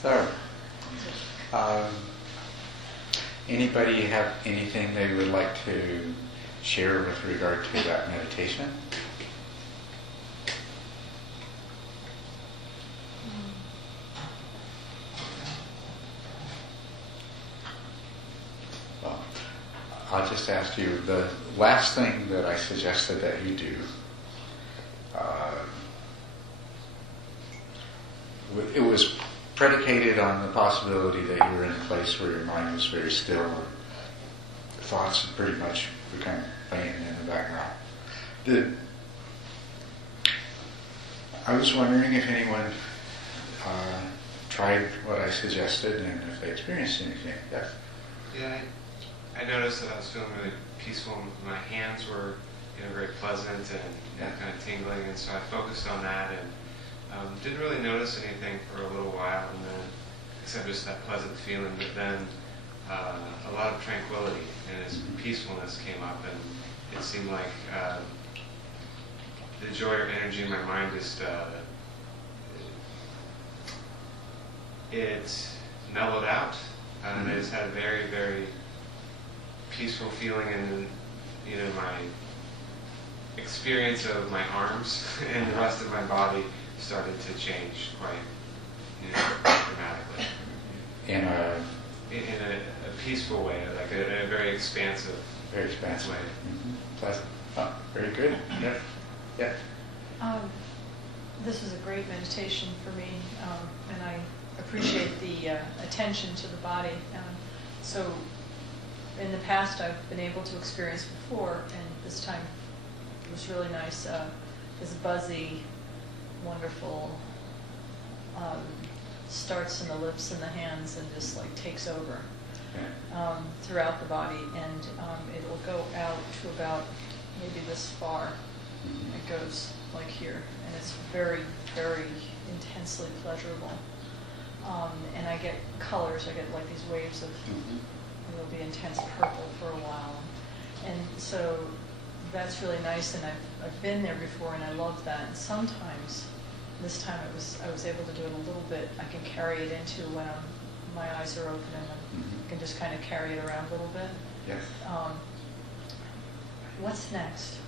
So, um, anybody have anything they would like to share with regard to that meditation? Well, I'll just ask you, the last thing that I suggested that you do, it was predicated on the possibility that you were in a place where your mind was very still and thoughts had pretty much become playing in the background. I was wondering if anyone tried what I suggested and if they experienced anything. Yes? Yeah, I noticed that I was feeling really peaceful. My hands were very pleasant and kind of tingling, and so I focused on that and didn't really notice anything for a little while, and then except just that pleasant feeling. But then a lot of tranquility and this peacefulness came up, and it seemed like the joy or energy in my mind just it mellowed out, and I just had a very, very peaceful feeling, and my experience of my arms and the rest of my body started to change quite dramatically. In a peaceful way, like a very expansive way. Mm-hmm. Pleasant. Oh, very good. Yeah. Yeah. This is a great meditation for me, and I appreciate the attention to the body. So in the past I've been able to experience before, and this time it was really nice. This buzzy, wonderful, starts in the lips and the hands and just like takes over throughout the body, and it'll go out to about maybe this far. It goes like here, and it's very, very intensely pleasurable. And I get colors. I get like these waves of it'll be intense purple for a while, and so that's really nice. And I've been there before, and I love that. And sometimes, this time I was able to do it a little bit. I can carry it into when my eyes are open, and I can just kind of carry it around a little bit. Yes. What's next?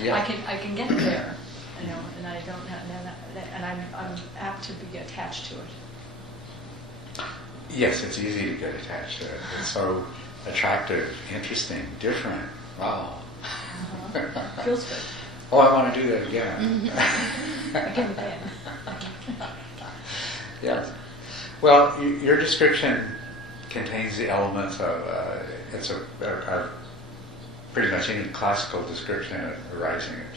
Yeah. I can get there, and I don't have, and I'm apt to be attached to it. Yes, it's easy to get attached to it. It's so attractive, interesting, different. Wow. Feels good. Oh, I want to do that again. Again. Yes. Well, your description contains the elements of it's a pretty much any classical description of arising of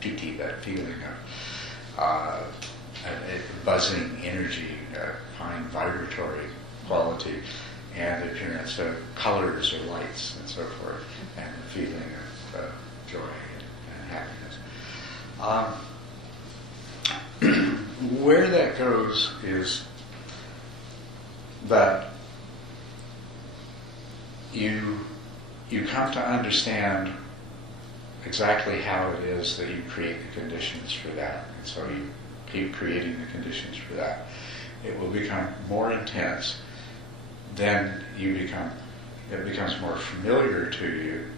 piti, that feeling of a buzzing energy, a fine vibratory quality, and the appearance of colors or lights and so forth, and the feeling of joy and happiness. Where that goes is that you come to understand exactly how it is that you create the conditions for that. And so you keep creating the conditions for that. It will become more intense. Then it becomes more familiar to you,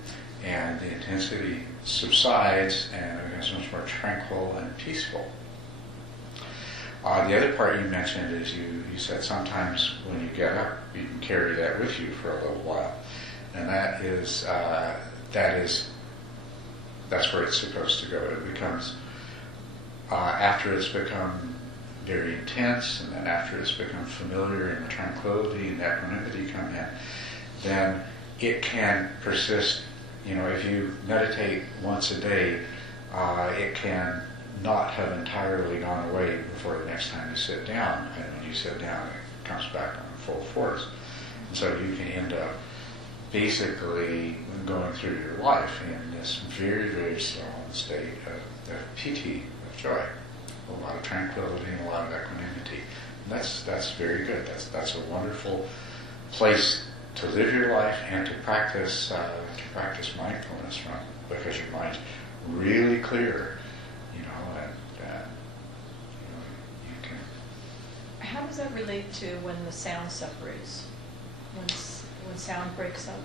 and the intensity subsides and it becomes much more tranquil and peaceful. The other part you mentioned is you said sometimes when you get up, you can carry that with you for a little while. And that's where it's supposed to go. It becomes, after it's become very intense, and then after it's become familiar and the tranquility and equanimity come in, then it can persist. If you meditate once a day, it can not have entirely gone away before the next time you sit down. And when you sit down, it comes back on full force. And so you can end up basically going through your life in this very, very solemn state of piti, of joy, a lot of tranquility and a lot of equanimity. And that's very good. That's a wonderful place to live your life and to practice mindfulness from, because your mind's really clear, and you can how does that relate to when the sound separates? When sound breaks up?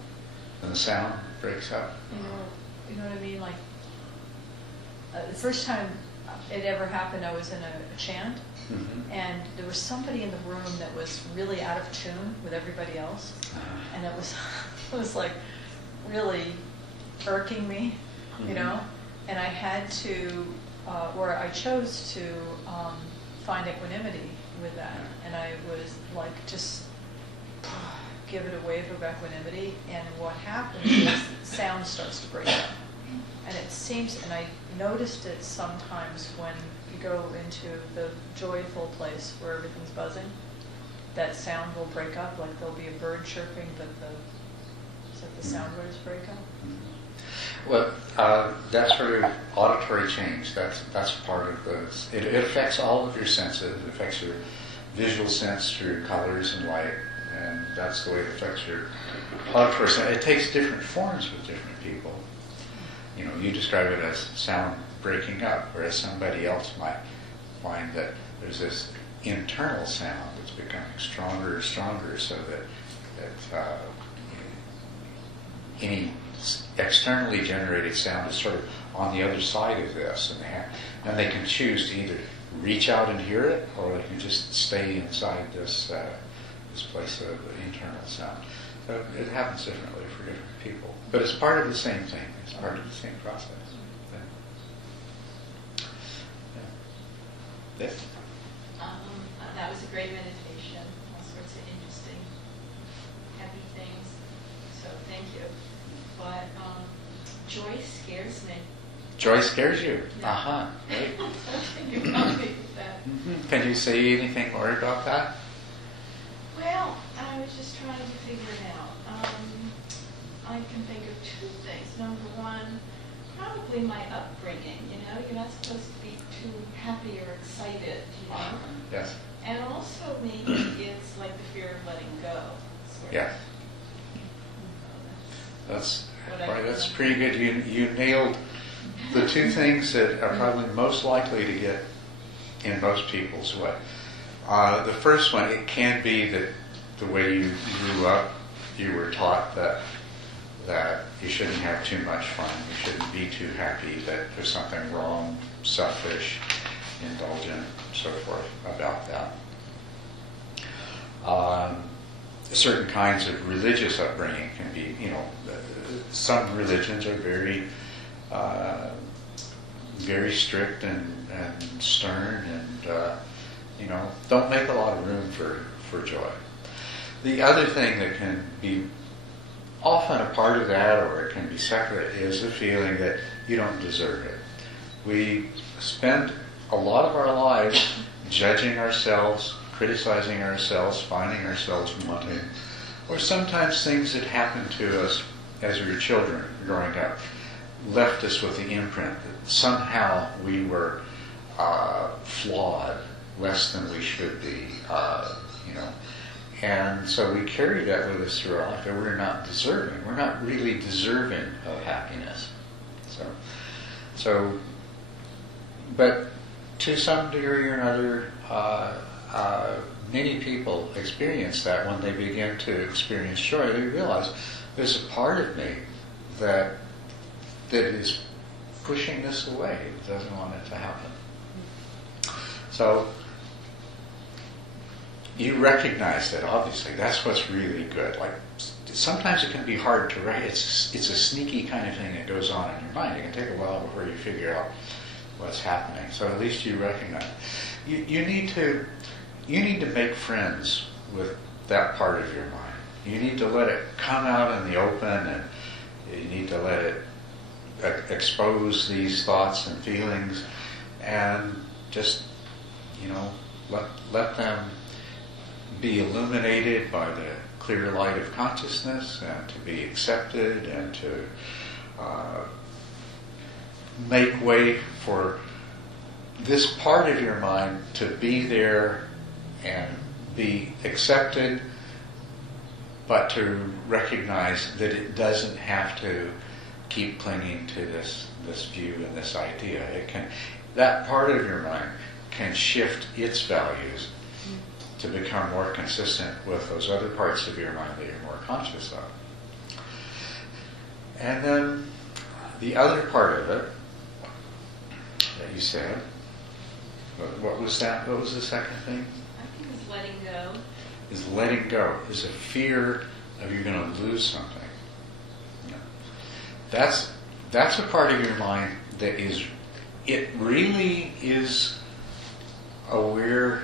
When the sound breaks up? You know what I mean? Like, the first time it ever happened, I was in a chant, and there was somebody in the room that was really out of tune with everybody else, and it was like really irking me, you know. And I had to, or I chose to find equanimity with that, and I was like just give it a wave of equanimity, and what happens is sound starts to break up. And it seems, and I noticed it sometimes when you go into the joyful place where everything's buzzing, that sound will break up, like there'll be a bird chirping, but the sound waves break up. Well, that's sort of auditory change. That's part of the. It affects all of your senses. It affects your visual sense through colors and light, and that's the way it affects your auditory sense. It takes different forms with different people. You know, you describe it as sound breaking up, whereas somebody else might find that there's this internal sound that's becoming stronger and stronger, so that any externally generated sound is sort of on the other side of this, and they can choose to either reach out and hear it, or they can just stay inside this place of internal sound. So it happens differently for different people, but it's part of the same thing. It's part of the same process. Yeah. Yes? That was a great meditation. All sorts of interesting, happy things. So thank you. But joy scares me. Joy scares you? Yeah. Right. Can you help me with that? Mm-hmm. Can you say anything more about that? Well, I was just trying to figure it out. I can think of two things. Number one, probably my upbringing. You know, you're not supposed to be too happy or excited, you know. Yes. And also maybe it's like the fear of letting go. Sort Yes. of. That's pretty good. You nailed the two things that are probably most likely to get in most people's way. The first one, it can be that the way you grew up, you were taught that you shouldn't have too much fun, you shouldn't be too happy, that there's something wrong, selfish, indulgent, so forth about that. Certain kinds of religious upbringing can be, some religions are very, very strict and stern, and don't make a lot of room for joy. The other thing that can be often a part of that, or it can be separate, is the feeling that you don't deserve it. We spend a lot of our lives judging ourselves, criticizing ourselves, finding ourselves wanting, or sometimes things that happened to us as we were children growing up left us with the imprint that somehow we were flawed, less than we should be, And so we carry that with us through our life, that we're not deserving. We're not really deserving of happiness. But to some degree or another, many people experience that when they begin to experience joy. They realize there's a part of me that is pushing this away. It doesn't want it to happen. So you recognize that, obviously. That's what's really good. Like, sometimes it can be hard to recognize. It's a sneaky kind of thing that goes on in your mind. It can take a while before you figure out what's happening. So at least you recognize. You need to make friends with that part of your mind. You need to let it come out in the open, and you need to let it expose these thoughts and feelings, and just, let them be illuminated by the clear light of consciousness, and to be accepted, and to make way for this part of your mind to be there and be accepted, but to recognize that it doesn't have to keep clinging to this view and this idea. That part of your mind can shift its values to become more consistent with those other parts of your mind that you're more conscious of. And then the other part of it that you said, what was that? What was the second thing? I think it's letting go. Is letting go. Is a fear of you're going to lose something. Yeah. That's a part of your mind that is, it really is aware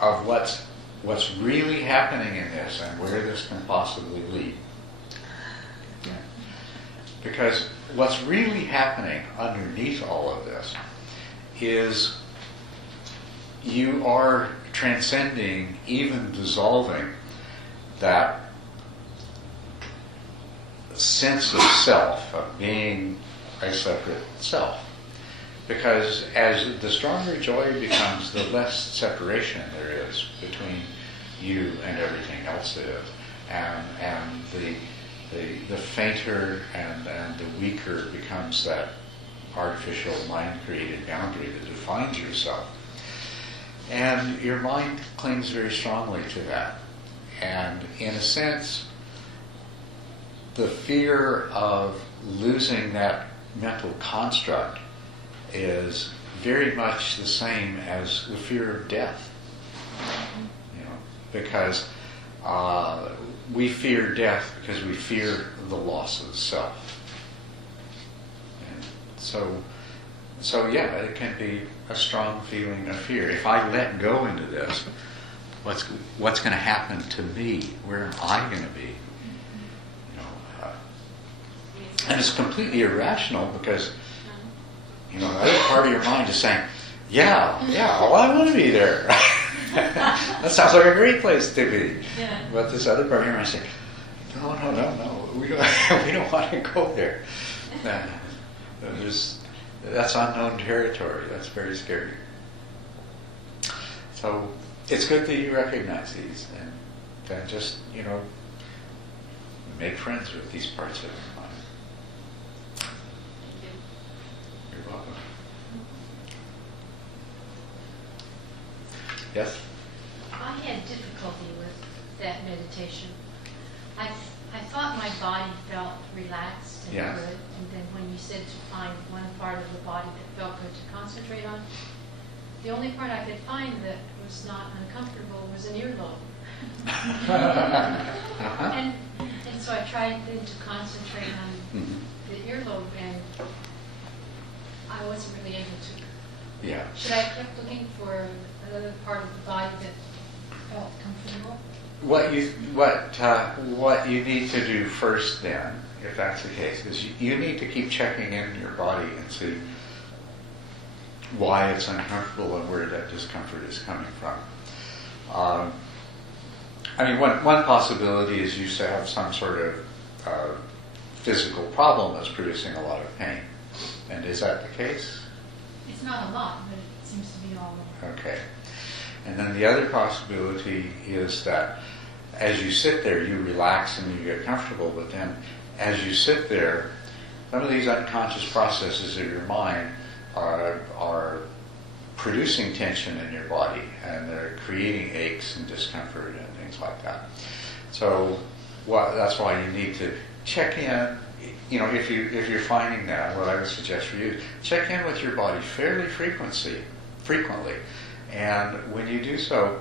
of what's really happening in this and where this can possibly lead. Yeah. Because what's really happening underneath all of this is you are transcending, even dissolving, that sense of self, of being a separate self. Because as the stronger joy becomes, the less separation there is between you and everything else that is. And the fainter and the weaker becomes that artificial mind-created boundary that defines yourself. And your mind clings very strongly to that. And in a sense, the fear of losing that mental construct is very much the same as the fear of death. Because we fear death because we fear the loss of self. And so yeah, it can be a strong feeling of fear. If I let go into this, what's going to happen to me? Where am I going to be? And it's completely irrational because the other part of your mind is saying, yeah, well, I want to be there. That sounds like a great place to be. Yeah. But this other part of your mind is saying, no, we don't want to go there. That's unknown territory. That's very scary. So it's good that you recognize these and then just, make friends with these parts of your mind. You're welcome. Yes? I had difficulty with that meditation. I thought my body felt relaxed and Yeah. good, and then when you said to find one part of the body that felt good to concentrate on, the only part I could find that was not uncomfortable was an earlobe. Uh-huh. And so I tried then to concentrate on the earlobe, and I wasn't really able to. Yeah. Should I keep looking for another part of the body that felt comfortable? What you need to do first then, if that's the case, is you need to keep checking in your body and see why it's uncomfortable and where that discomfort is coming from. One possibility is you have some sort of physical problem that's producing a lot of pain. And is that the case? It's not a lot, but it seems to be all over. Okay. And then the other possibility is that as you sit there, you relax and you get comfortable, but then as you sit there, some of these unconscious processes of your mind are producing tension in your body, and they're creating aches and discomfort and things like that. So that's why you need to check in. If you're finding that, what I would suggest for you, check in with your body fairly frequently, and when you do so,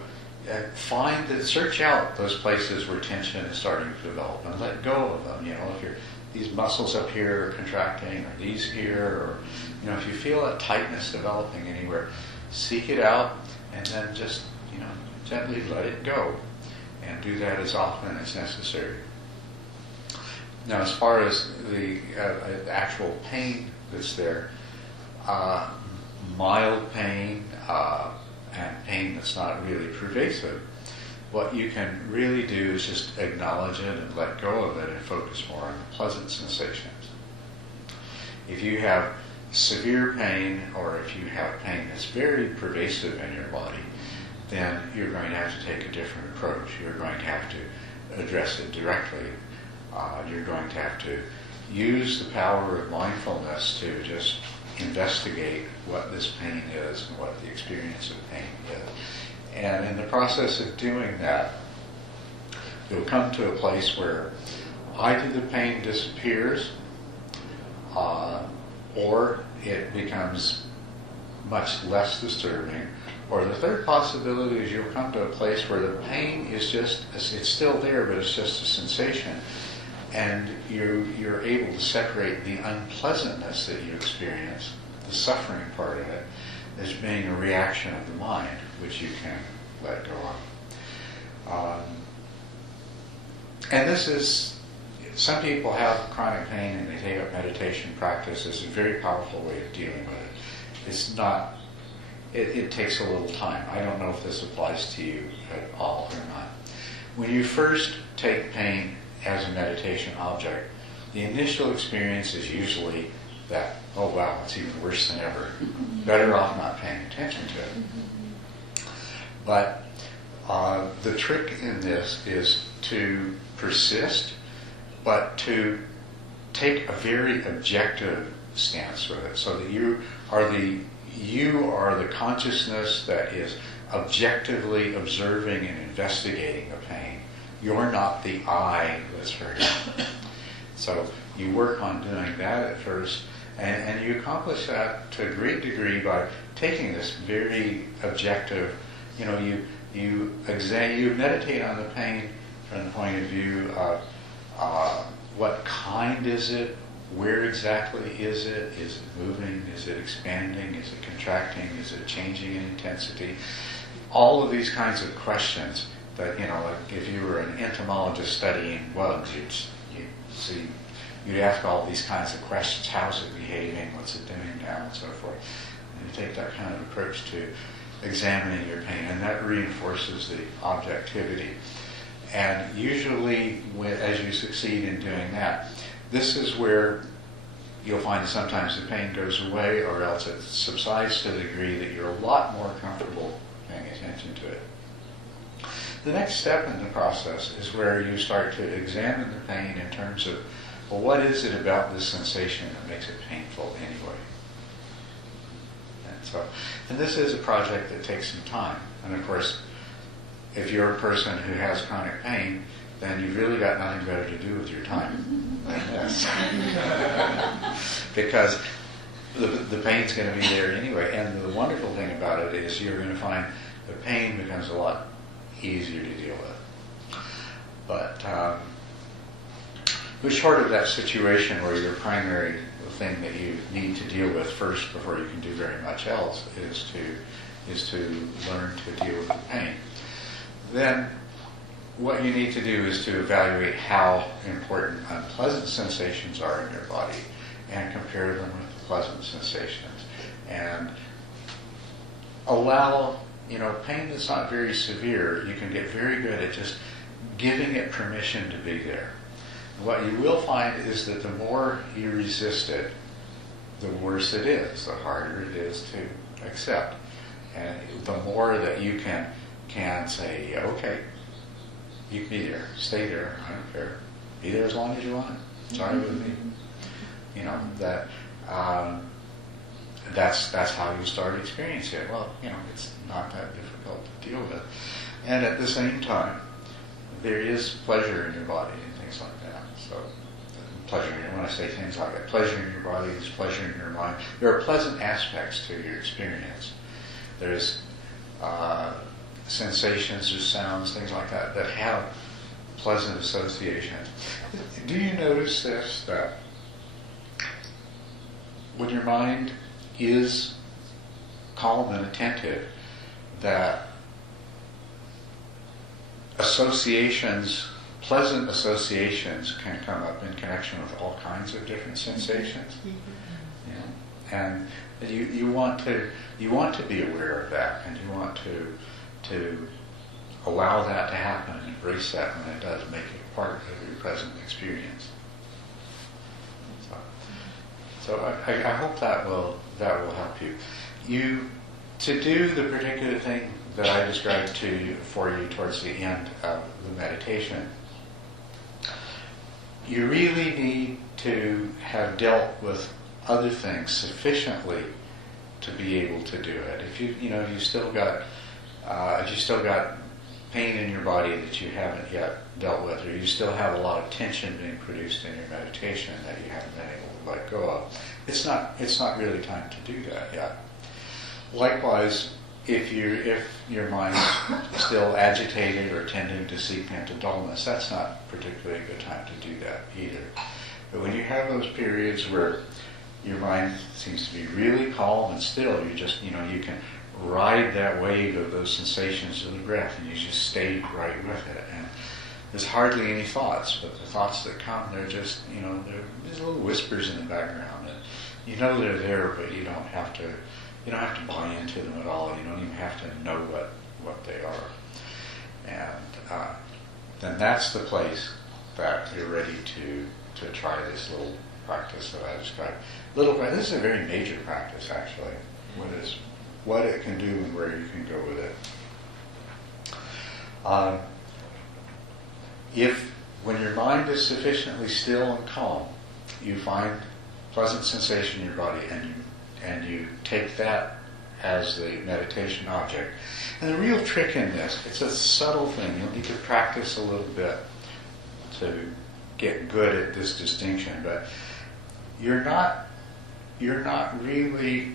search out those places where tension is starting to develop and let go of them. If these muscles up here are contracting, or these here, or if you feel a tightness developing anywhere, seek it out and then just gently let it go, and do that as often as necessary. Now, as far as the actual pain that's there, mild pain and pain that's not really pervasive, what you can really do is just acknowledge it and let go of it and focus more on the pleasant sensations. If you have severe pain, or if you have pain that's very pervasive in your body, then you're going to have to take a different approach. You're going to have to address it directly. You're going to have to use the power of mindfulness to just investigate what this pain is and what the experience of pain is. And in the process of doing that, you'll come to a place where either the pain disappears, or it becomes much less disturbing. Or the third possibility is you'll come to a place where the pain is just, it's still there, but it's just a sensation. And you're able to separate the unpleasantness that you experience, the suffering part of it, as being a reaction of the mind, which you can let go of. And this is, some people have chronic pain and they take up meditation practice as a very powerful way of dealing with it. It's not, it takes a little time. I don't know if this applies to you at all or not. When you first take pain as a meditation object, the initial experience is usually that, oh wow, it's even worse than ever. Better off not paying attention to it. But the trick in this is to persist, but to take a very objective stance with it, so that you are the consciousness that is objectively observing and investigating the pain. You're not the I that's hurting. So you work on doing that at first, and you accomplish that to a great degree by taking this very objective, you meditate on the pain from the point of view of what kind is it, where exactly is it moving, is it expanding, is it contracting, is it changing in intensity? All of these kinds of questions that, like if you were an entomologist studying bugs, you'd ask all these kinds of questions. How's it behaving? What's it doing now? And so forth. And you take that kind of approach to examining your pain, and that reinforces the objectivity. And usually, as you succeed in doing that, this is where you'll find that sometimes the pain goes away, or else it subsides to the degree that you're a lot more comfortable paying attention to it. The next step in the process is where you start to examine the pain in terms of, well, what is it about this sensation that makes it painful anyway? And this is a project that takes some time. And of course, if you're a person who has chronic pain, then you've really got nothing better to do with your time than this. Because the pain's going to be there anyway. And the wonderful thing about it is you're going to find the pain becomes a lot easier to deal with. But short of that situation where your primary thing that you need to deal with first before you can do very much else is to learn to deal with the pain. Then what you need to do is to evaluate how important unpleasant sensations are in your body and compare them with the pleasant sensations. And allow, pain that's not very severe, you can get very good at just giving it permission to be there. What you will find is that the more you resist it, the worse it is, the harder it is to accept. And the more that you can say, okay, you can be there, stay there, I don't care. Be there as long as you want. It's all right with me. That's how you start experiencing it. Well, it's not that difficult to deal with. And at the same time, there is pleasure in your body and things like that. So, when I say things like that, pleasure in your body, there's pleasure in your mind. There are pleasant aspects to your experience. There's sensations or sounds, things like that have pleasant associations. Do you notice this, that when your mind is calm and attentive, that pleasant associations can come up in connection with all kinds of different sensations? And you want to be aware of that, and you want to allow that to happen and embrace that when it does, make it part of your present experience. So I hope that will help you. To do the particular thing that I described for you towards the end of the meditation, you really need to have dealt with other things sufficiently to be able to do it. If you still got you still got pain in your body that you haven't yet dealt with, or you still have a lot of tension being produced in your meditation that you haven't been able to let go of, it's not really time to do that yet. Likewise, if your mind's still agitated or tending to seep into dullness, that's not particularly a good time to do that either. But when you have those periods where your mind seems to be really calm and still, you can ride that wave of those sensations of the breath, and you just stay right with it. And there's hardly any thoughts, but the thoughts that come, they're just, there's little whispers in the background, and you know they're there, but you don't have to buy into them at all. You don't even have to know what they are. And then that's the place that you're ready to try this little practice that I described. This is a very major practice, actually. What it can do and where you can go with it. If when your mind is sufficiently still and calm, you find pleasant sensation in your body, and you take that as the meditation object. And the real trick in this, it's a subtle thing. You'll need to practice a little bit to get good at this distinction, but you're not really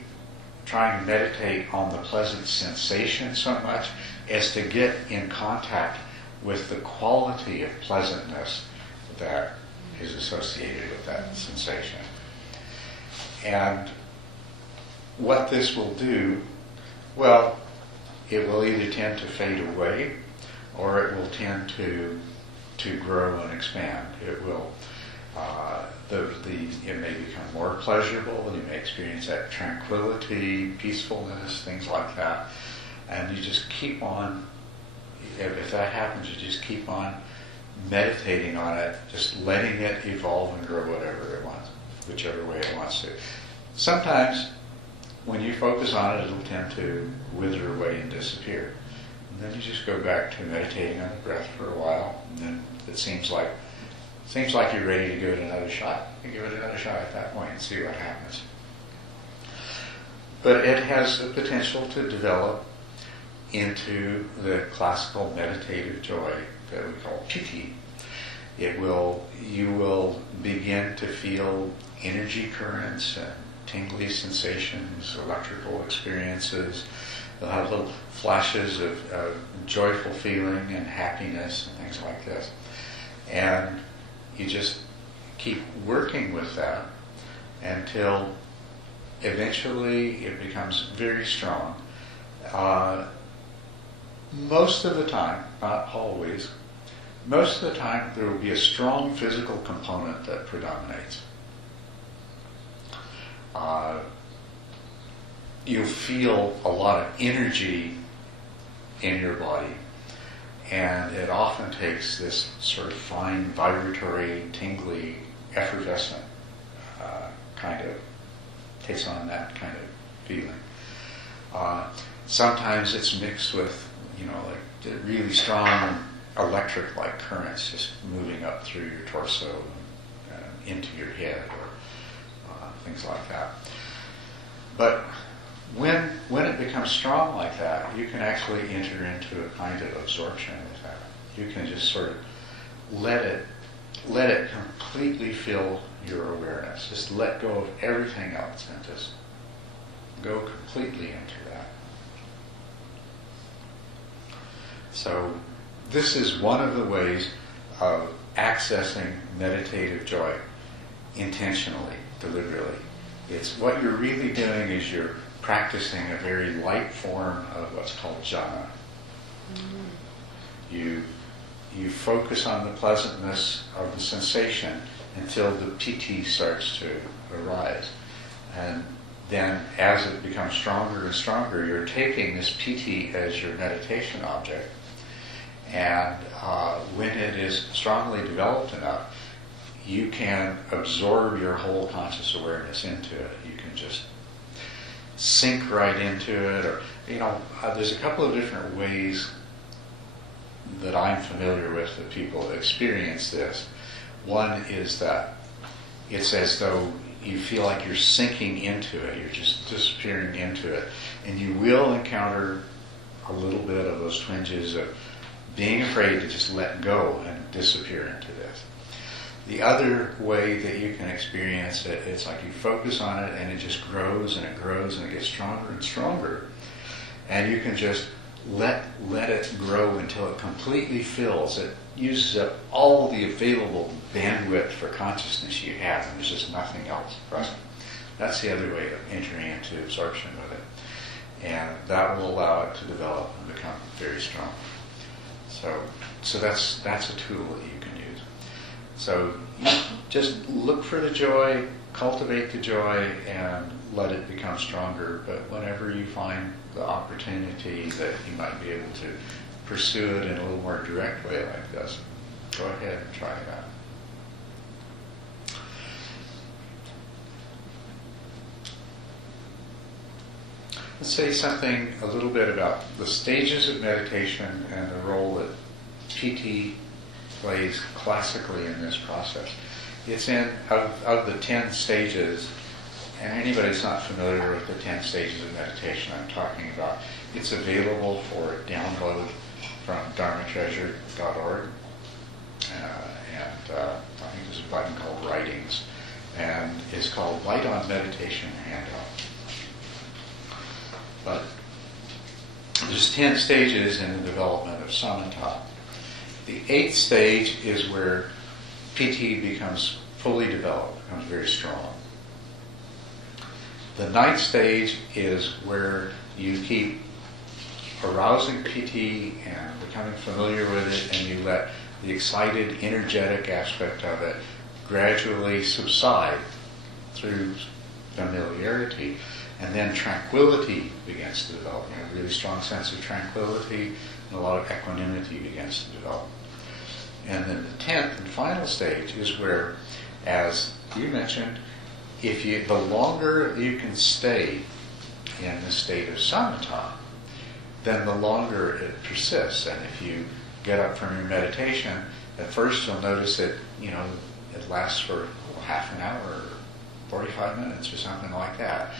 trying to meditate on the pleasant sensation so much as to get in contact with the quality of pleasantness that is associated with that sensation. And what this will do, well, it will either tend to fade away or it will tend to grow and expand. It will it may become more pleasurable. You may experience that tranquility, peacefulness, things like that. And you just keep on, if that happens, you just keep on meditating on it, just letting it evolve and grow whatever it wants, whichever way it wants to. Sometimes, when you focus on it, it'll tend to wither away and disappear. And then you just go back to meditating on the breath for a while, and then it seems like you're ready to give it another shot. You give it another shot at that point and see what happens. But it has the potential to develop into the classical meditative joy that we call piti. You will begin to feel energy currents and tingly sensations, electrical experiences. You'll have little flashes of joyful feeling and happiness and things like this. And you just keep working with that until eventually it becomes very strong. Most of the time, not always, most of the time there will be a strong physical component that predominates. You'll feel a lot of energy in your body, and it often takes this sort of fine, vibratory, tingly, effervescent takes on that kind of feeling. Sometimes it's mixed with, like really strong electric-like currents just moving up through your torso and into your head, or things like that. But when it becomes strong like that, you can actually enter into a kind of absorption with that. You can just sort of let it completely fill your awareness. Just let go of everything else and just go completely into that. So this is one of the ways of accessing meditative joy intentionally, deliberately. It's what you're really doing is you're practicing a very light form of what's called jhana. You focus on the pleasantness of the sensation until the piti starts to arise. And then as it becomes stronger and stronger, you're taking this piti as your meditation object. And when it is strongly developed enough, you can absorb your whole conscious awareness into it. You can just sink right into it. Or there's a couple of different ways that I'm familiar with that people experience this. One is that it's as though you feel like you're sinking into it. You're just disappearing into it. And you will encounter a little bit of those twinges of being afraid to just let go and disappear into this. The other way that you can experience it, it's like you focus on it and it just grows and it grows and it gets stronger and stronger. And you can just let it grow until it completely fills. It uses up all the available bandwidth for consciousness you have, and there's just nothing else present. That's the other way of entering into absorption with it. And that will allow it to develop and become very strong. So that's a tool that you can use. So you just look for the joy, cultivate the joy, and let it become stronger. But whenever you find the opportunity that you might be able to pursue it in a little more direct way like this, go ahead and try it out. Let's say something a little bit about the stages of meditation and the role that PT plays classically in this process. It's of the 10 stages, and anybody who's not familiar with the 10 stages of meditation I'm talking about, it's available for download from dharmatreasure.org. And I think there's a button called Writings, and it's called Light on Meditation Handout. But there's 10 stages in the development of samatha. The 8th stage is where PT becomes fully developed, becomes very strong. The 9th stage is where you keep arousing PT and becoming familiar with it, and you let the excited, energetic aspect of it gradually subside through familiarity. And then tranquility begins to develop. You have a really strong sense of tranquility, and a lot of equanimity begins to develop. And then the 10th and final stage is where, as you mentioned, the longer you can stay in the state of samatha, then the longer it persists. And if you get up from your meditation, at first you'll notice that, it lasts for half an hour or 45 minutes or something like that.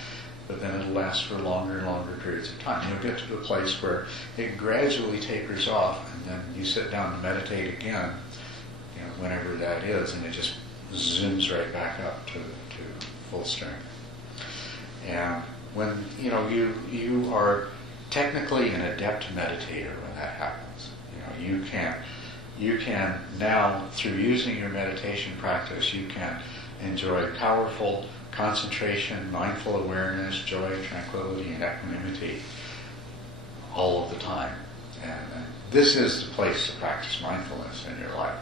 But then it'll last for longer and longer periods of time. You'll get to a place where it gradually tapers off, and then you sit down to meditate again, whenever that is, and it just zooms right back up to full strength. And when you are technically an adept meditator when that happens. You can now, through using your meditation practice, you can enjoy powerful concentration, mindful awareness, joy, tranquility, and equanimity all of the time. And this is the place to practice mindfulness in your life.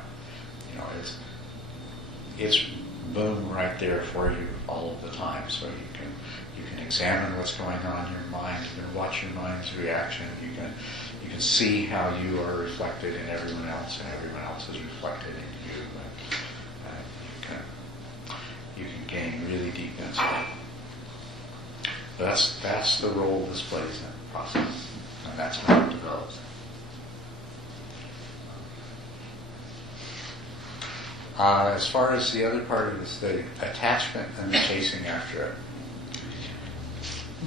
It's boom right there for you all of the time. So you can examine what's going on in your mind. You can watch your mind's reaction. You can see how you are reflected in everyone else, and everyone else is reflected in you. You can gain really deep insight. That's the role this plays in the process, and that's how it develops. As far as the other part of this, the attachment and the chasing after it.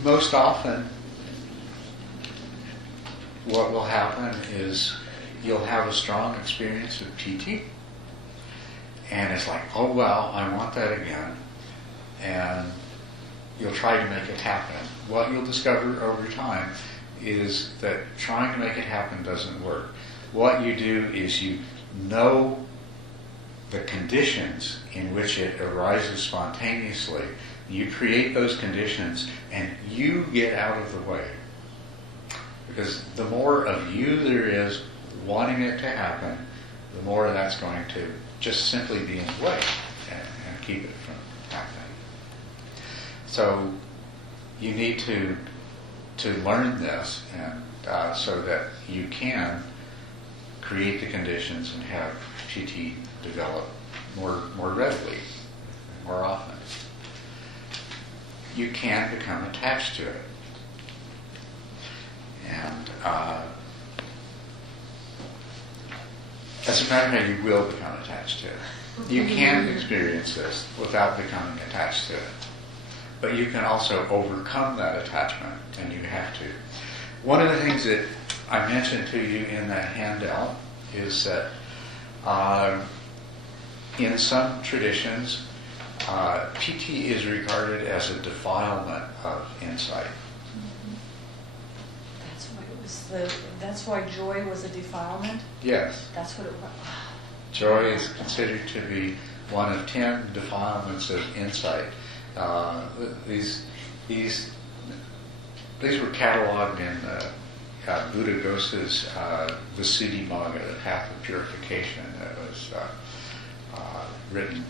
Most often, what will happen is you'll have a strong experience of PT, and it's like, oh well, I want that again, and you'll try to make it happen. What you'll discover over time is that trying to make it happen doesn't work. What you do is you know the conditions in which it arises spontaneously. You create those conditions and you get out of the way. Because the more of you there is wanting it to happen, the more that's going to just simply be in the way and keep it from happening. So you need to learn this, and so that you can create the conditions and have PT develop more readily, more often. You can become attached to it. And as a matter of fact, you will become attached to it. You can experience this without becoming attached to it. But you can also overcome that attachment, and you have to. One of the things that I mentioned to you in that handout is that in some traditions, PT is regarded as a defilement of insight. That's why it was that's why joy was a defilement? Yes. That's what it was. Joy is considered to be one of 10 defilements of insight. These were cataloged in Buddha Ghosa's Visuddhimagga, the Path of Purification, that was written,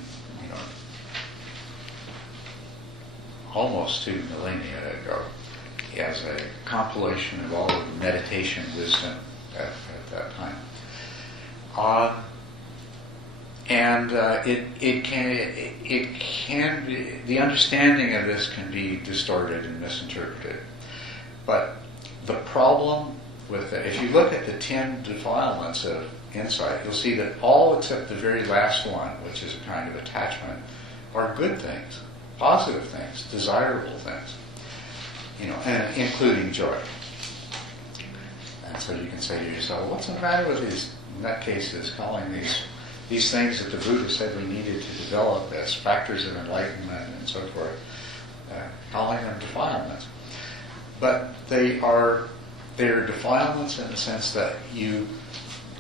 almost 2 millennia ago, as a compilation of all of the meditation wisdom at that time. It can be, the understanding of this can be distorted and misinterpreted. But the problem with it, if you look at the 10 defilements of insight, you'll see that all except the very last one, which is a kind of attachment, are good things, positive things, desirable things, and including joy. And so you can say to yourself, what's the matter with these nutcases calling these things that the Buddha said we needed to develop as factors of enlightenment and so forth, calling them defilements. But they're defilements in the sense that you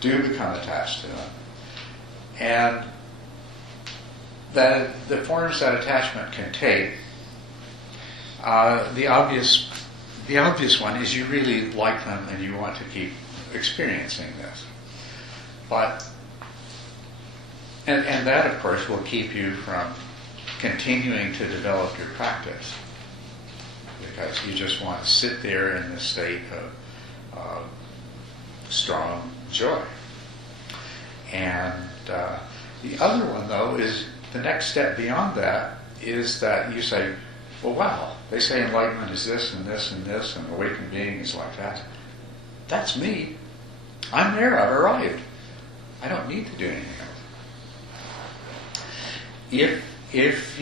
do become attached to them. And that the forms that attachment can take, the obvious one is you really like them and you want to keep experiencing this. But and that, of course, will keep you from continuing to develop your practice, because you just want to sit there in this state of strong joy. And the other one, though, is the next step beyond that is that you say, well, wow, they say enlightenment is this and this and this, and awakened being is like that. That's me. I'm there. I've arrived. I don't need to do anything else. If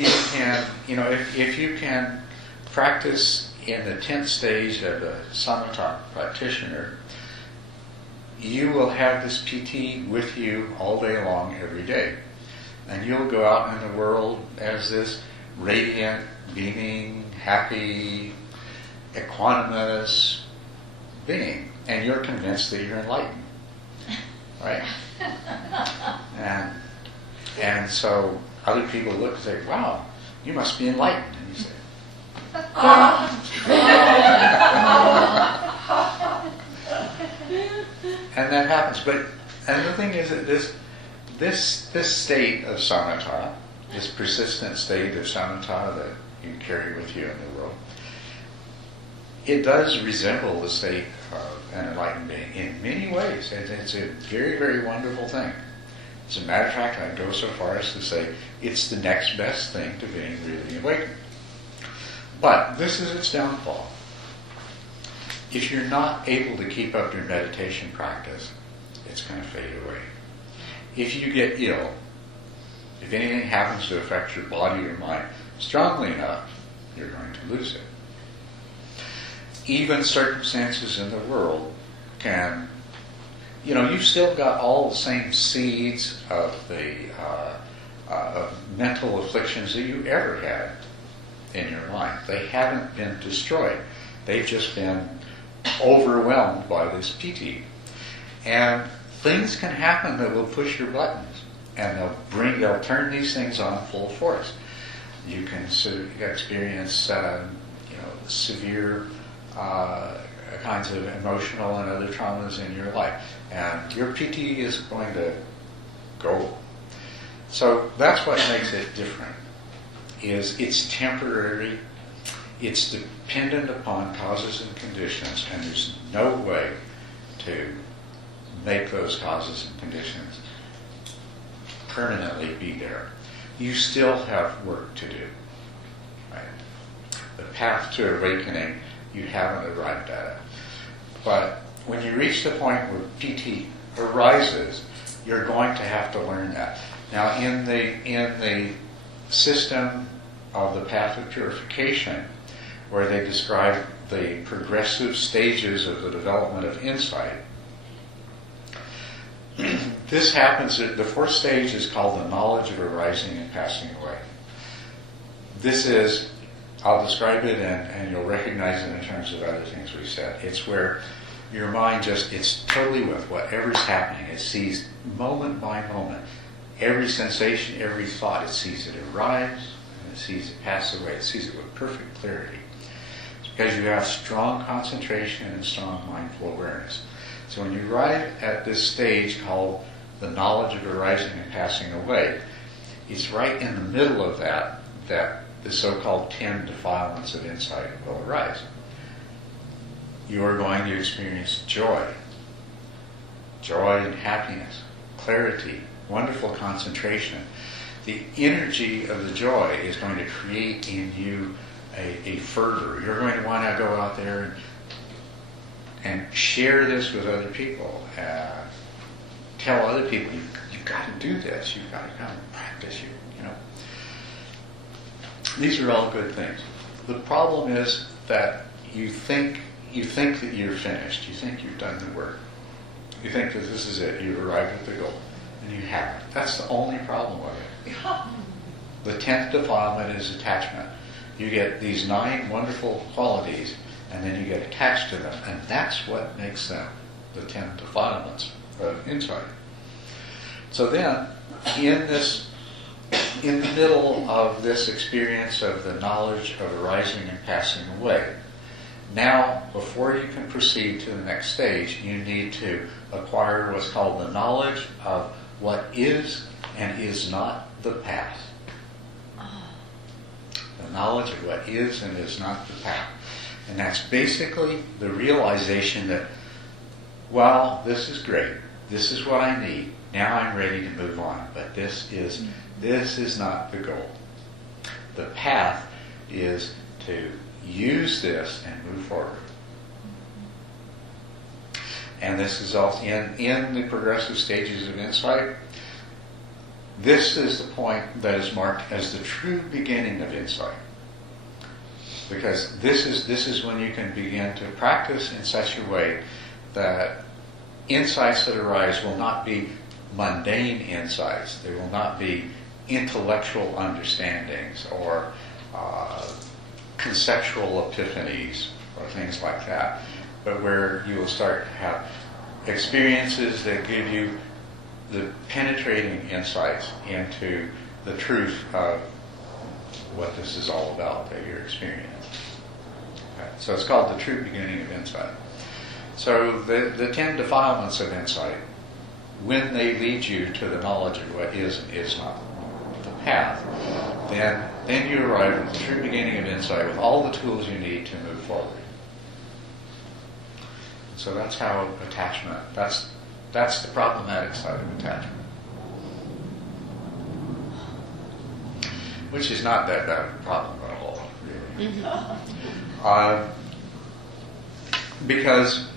you can practice in the 10th stage of a samatha practitioner, you will have this PT with you all day long, every day. And you'll go out in the world as this radiant, beaming, happy, equanimous being. And you're convinced that you're enlightened. Right? And so other people look and say, wow, you must be enlightened. And you say, and that happens. And the thing is that this state of samatha, this persistent state of samatha that you carry with you in the world, it does resemble the state of an enlightened being in many ways. It's a very, very wonderful thing. As a matter of fact, I'd go so far as to say it's the next best thing to being really awakened. But this is its downfall. If you're not able to keep up your meditation practice, it's going to fade away. If you get ill, if anything happens to affect your body or mind strongly enough, you're going to lose it. Even circumstances in the world can, you've still got all the same seeds of the of mental afflictions that you ever had in your life. They haven't been destroyed. They've just been overwhelmed by this PT. And things can happen that will push your buttons, and they'll turn these things on full force. You can experience severe kinds of emotional and other traumas in your life, and your PT is going to go. So that's what makes it different. Is it's temporary, it's dependent upon causes and conditions, and there's no way to make those causes and conditions permanently be there. You still have work to do. Right? The path to awakening, you haven't arrived at it. But when you reach the point where PT arises, you're going to have to learn that. Now, in the system of the path of purification, where they describe the progressive stages of the development of insight, this happens, the fourth stage is called the knowledge of arising and passing away. This is, I'll describe it and you'll recognize it in terms of other things we said. It's where your mind it's totally with whatever's happening. It sees moment by moment, every sensation, every thought. It sees it arise and it sees it pass away. It sees it with perfect clarity. It's because you have strong concentration and strong mindful awareness. So when you arrive at this stage called the knowledge of arising and passing away, it's right in the middle of that the so-called 10 defilements of insight will arise. You are going to experience joy and happiness, clarity, wonderful concentration. The energy of the joy is going to create in you a fervor. You're going to want to go out there and share this with other people. Tell other people, you've got to do this. You've got to come and practice. You know, these are all good things. The problem is that you think that you're finished. You think you've done the work. You think that this is it. You've arrived at the goal, and you haven't. That's the only problem with it. The 10th defilement is attachment. You get these 9 wonderful qualities, and then you get attached to them, and that's what makes them the 10 defilements of insight. So then, in the middle of this experience of the knowledge of arising and passing away, now, before you can proceed to the next stage, you need to acquire what's called the knowledge of what is and is not the path. The knowledge of what is and is not the path. And that's basically the realization that, well, this is great. This is what I need. Now I'm ready to move on. But this is not the goal. The path is to use this and move forward. And this is all in the progressive stages of insight. This is the point that is marked as the true beginning of insight. Because this is when you can begin to practice in such a way that insights that arise will not be mundane insights. They will not be intellectual understandings or conceptual epiphanies or things like that, but where you will start to have experiences that give you the penetrating insights into the truth of what this is all about that you're experiencing. Okay. So it's called the true beginning of insight. So the 10 defilements of insight, when they lead you to the knowledge of what is and is not the path, then you arrive at the true beginning of insight with all the tools you need to move forward. So that's how attachment, that's the problematic side of attachment. Which is not that bad of a problem at all, really. Because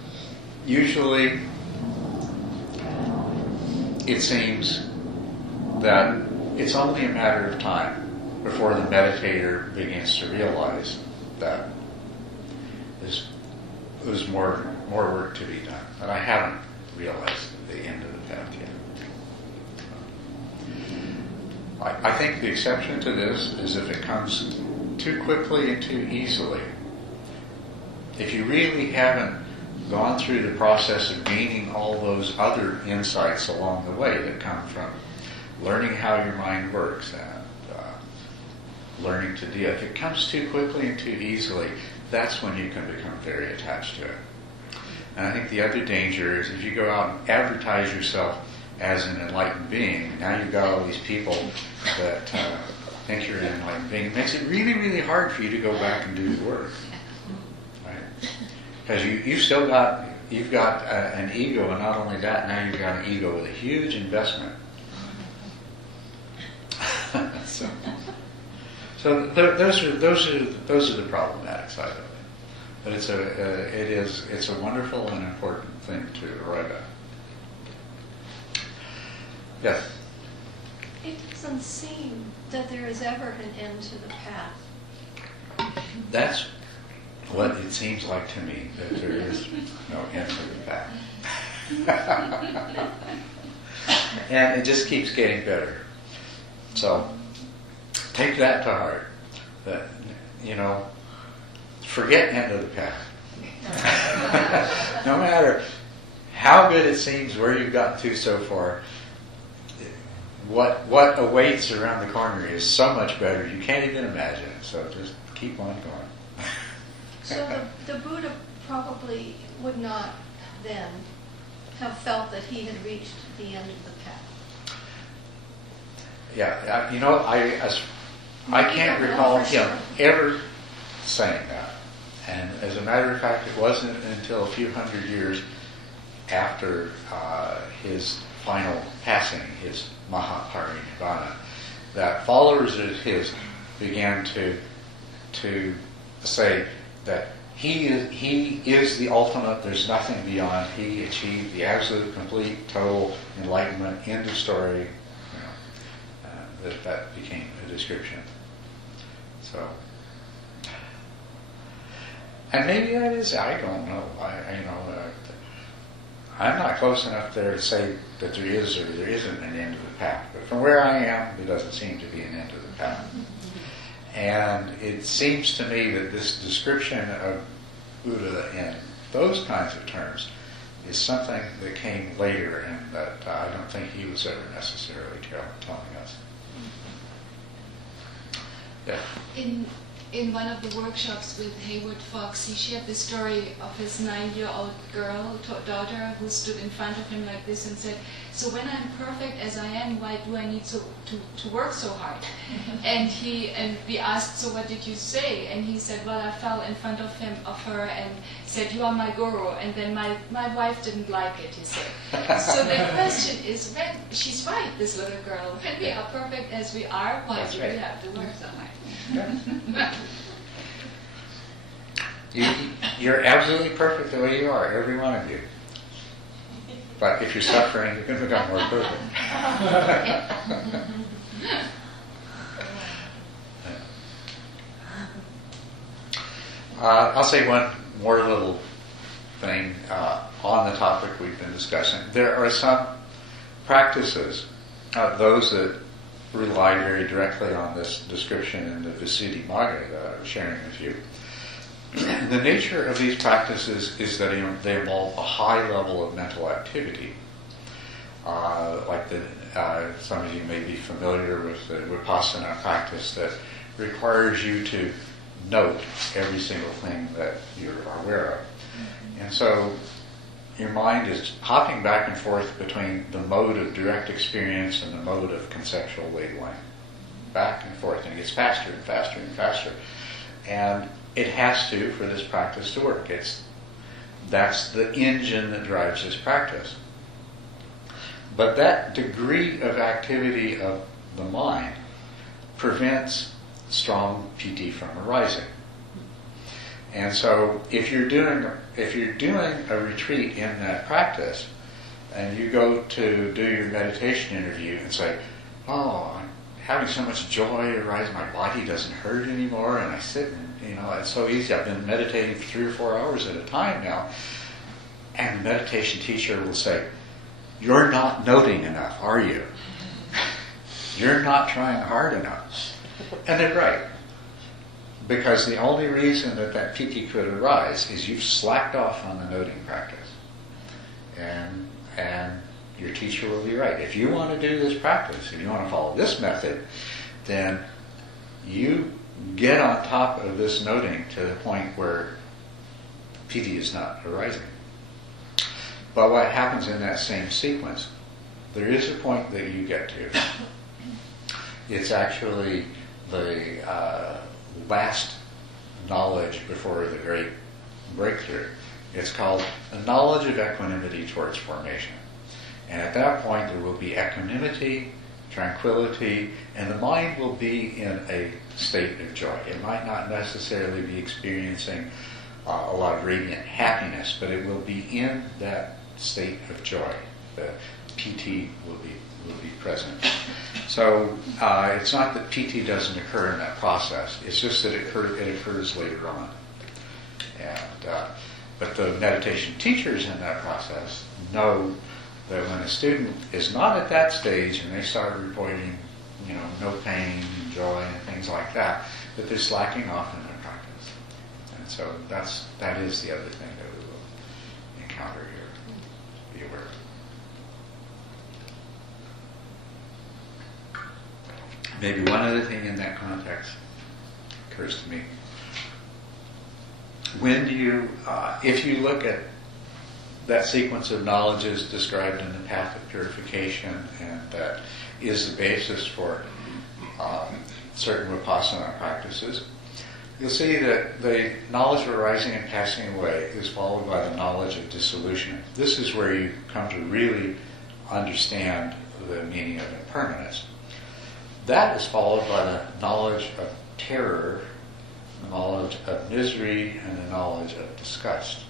usually it seems that it's only a matter of time before the meditator begins to realize that there's more work to be done. But I haven't realized the end of the path yet. I think the exception to this is if it comes too quickly and too easily. If you really haven't gone through the process of gaining all those other insights along the way that come from learning how your mind works and learning to deal. If it comes too quickly and too easily, that's when you can become very attached to it. And I think the other danger is if you go out and advertise yourself as an enlightened being, now you've got all these people that think you're an enlightened being. It makes it really, really hard for you to go back and do the work. Right? Because you've got an ego, and not only that, now you've got an ego with a huge investment. So those are the problematic side of it. But it's a wonderful and important thing to arrive at. Yes. It doesn't seem that there is ever an end to the path. That's what it seems like to me, that there is no end to the path. And it just keeps getting better. So take that to heart. That, forget end of the path. No matter how good it seems where you've gotten to so far, what awaits around the corner is so much better you can't even imagine it. So just keep on going. So the Buddha probably would not then have felt that he had reached the end of the path. Yeah, I can't recall him ever saying that. And as a matter of fact, it wasn't until a few hundred years after his final passing, his Mahaparinibbana, that followers of his began to say that he is the ultimate, there's nothing beyond, he achieved the absolute, complete, total enlightenment, end of story. That became a description. So, and maybe that is, I don't know. I'm not close enough there to say that there is or there isn't an end to the path. But from where I am, there doesn't seem to be an end to the path. And it seems to me that this description of Buddha in those kinds of terms is something that came later and that I don't think he was ever necessarily telling us. Yeah. In one of the workshops with Hayward Fox, he shared the story of his 9-year-old daughter who stood in front of him like this and said, "So when I'm perfect as I am, why do I need to work so hard?" And we asked, "So what did you say?" And he said, "Well, I fell in front of her and said, 'You are my guru.' And then my wife didn't like it," he said. So the question is, when she's right, this little girl, when we are perfect as we are, why do we have to work so hard? You're absolutely perfect the way you are, every one of you. But if you're suffering, you can become more perfect. I'll say one more little thing on the topic we've been discussing. There are some practices, those that rely very directly on this description in the Visuddhimagga that I was sharing with you. The nature of these practices is that they involve a high level of mental activity. Some of you may be familiar with the Vipassana practice that requires you to note every single thing that you're aware of. And so your mind is hopping back and forth between the mode of direct experience and the mode of conceptual labeling. Back and forth, and it gets faster and faster and faster. And it has to for this practice to work. That's the engine that drives this practice. But that degree of activity of the mind prevents strong piti from arising. And so if you're doing a retreat in that practice, and you go to do your meditation interview and say, "Oh, I'm having so much joy arise, my body doesn't hurt anymore, and I sit and, it's so easy. I've been meditating for 3 or 4 hours at a time now." And the meditation teacher will say, "You're not noting enough, are you? You're not trying hard enough." And they're right. Because the only reason that piti could arise is you've slacked off on the noting practice. And your teacher will be right. If you want to do this practice, if you want to follow this method, then you get on top of this noting to the point where piti is not arising. But what happens in that same sequence, there is a point that you get to. It's actually the last knowledge before the great breakthrough. It's called the knowledge of equanimity towards formation. And at that point there will be equanimity, tranquility, and the mind will be in a state of joy. It might not necessarily be experiencing a lot of radiant happiness, but it will be in that state of joy. The piti will be present. So it's not that piti doesn't occur in that process. It's just that it occurs later on. But the meditation teachers in that process know that when a student is not at that stage and they start reporting, no pain, joy, and things like that, that they're slacking off in their practice. And so that is the other thing that we will encounter here. Be aware of. Maybe one other thing in that context occurs to me. When do you, if you look at that sequence of knowledges described in the path of purification, and that is the basis for certain Vipassana practices, you'll see that the knowledge of arising and passing away is followed by the knowledge of dissolution. This is where you come to really understand the meaning of impermanence. That is followed by the knowledge of terror, the knowledge of misery, and the knowledge of disgust.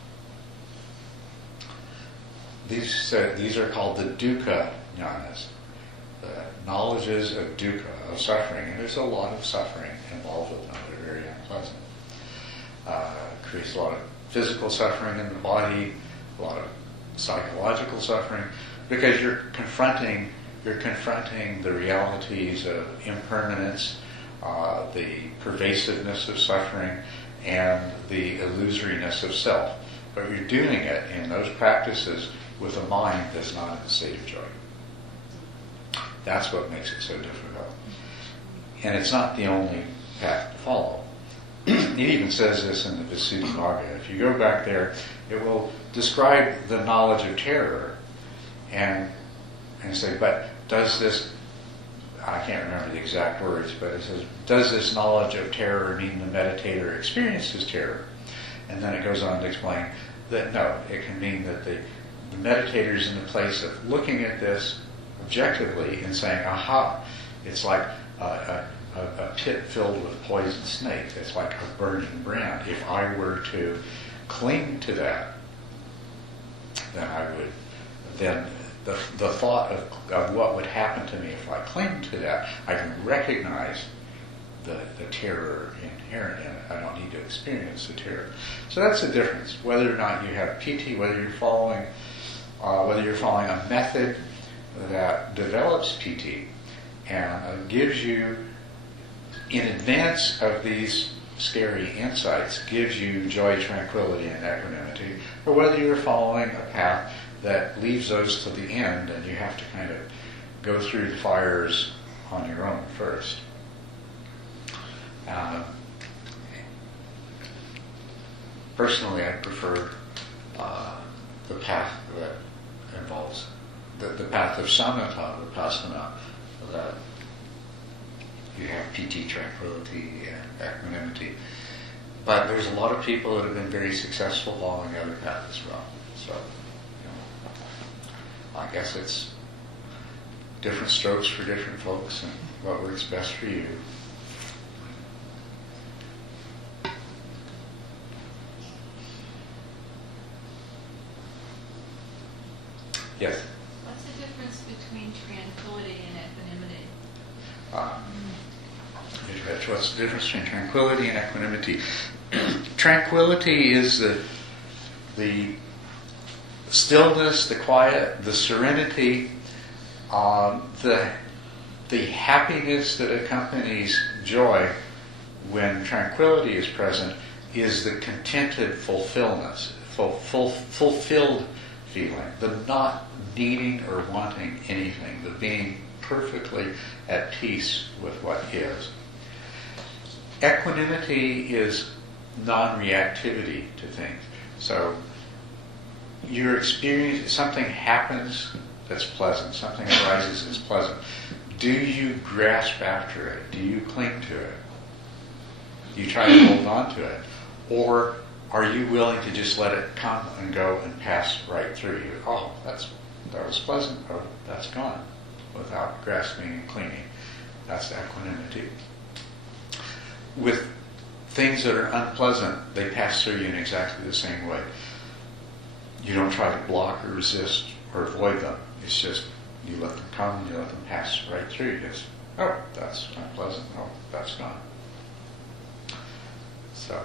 These are called the dukkha jnanas, the knowledges of dukkha, of suffering. And there's a lot of suffering involved with them. They're very unpleasant. Creates a lot of physical suffering in the body, a lot of psychological suffering, because you're confronting the realities of impermanence, the pervasiveness of suffering, and the illusoriness of self. But you're doing it in those practices with a mind that's not in a state of joy. That's what makes it so difficult. And it's not the only path to follow. It even says this in the Visuddhimagga. If you go back there, it will describe the knowledge of terror and say, but does this, I can't remember the exact words, but it says, does this knowledge of terror mean the meditator experiences terror? And then it goes on to explain that no, it can mean that the meditator's in the place of looking at this objectively and saying, aha, it's like a pit filled with poison snake. It's like a burning brand. If I were to cling to that, then the thought of what would happen to me if I cling to that, I can recognize the terror inherent in it. I don't need to experience the terror. So that's the difference. Whether or not you have PT, whether you're following a method that develops PT and gives you, in advance of these scary insights, gives you joy, tranquility, and equanimity, or whether you're following a path that leaves those to the end and you have to kind of go through the fires on your own first. Personally, I prefer the path that involves the path of samatha vipassana, that you have PT, tranquility, and equanimity. But there's a lot of people that have been very successful following the other path as well. So, I guess it's different strokes for different folks and what works best for you. Yes? What's the difference between tranquility and equanimity? What's the difference between tranquility and equanimity? Tranquility is the stillness, the quiet, the serenity, the happiness that accompanies joy when tranquility is present is the contented fulfilled feeling, the not needing or wanting anything, the being perfectly at peace with what is. Equanimity is non-reactivity to things. So your experience, something happens that's pleasant, something arises that's pleasant. Do you grasp after it? Do you cling to it? Do you try to hold on to it? Or are you willing to just let it come and go and pass right through you? Oh, that was pleasant. Oh, that's gone, without grasping and clinging. That's equanimity. With things that are unpleasant, they pass through you in exactly the same way. You don't try to block or resist or avoid them. It's just you let them come and you let them pass right through you. Just, oh, that's unpleasant. Oh, that's gone. So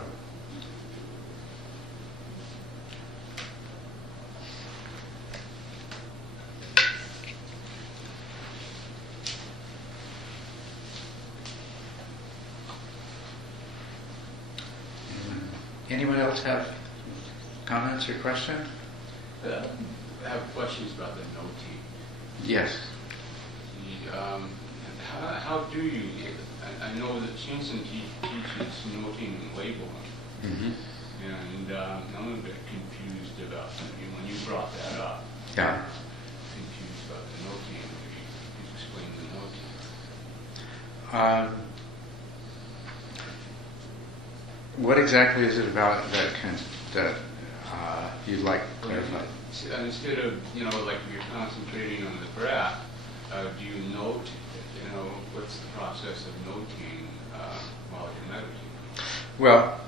else have comments or questions? I have questions about the noting. Yes. How do you, I know that Chinson teaches noting and labeling, Mm-hmm. and I'm a bit confused about, when you brought that up, Yeah. confused about the noting. Could you explain the noting? What exactly is it about that you'd like clarified? Instead of, like you're concentrating on the breath, do you note, what's the process of noting while you're meditating? Well,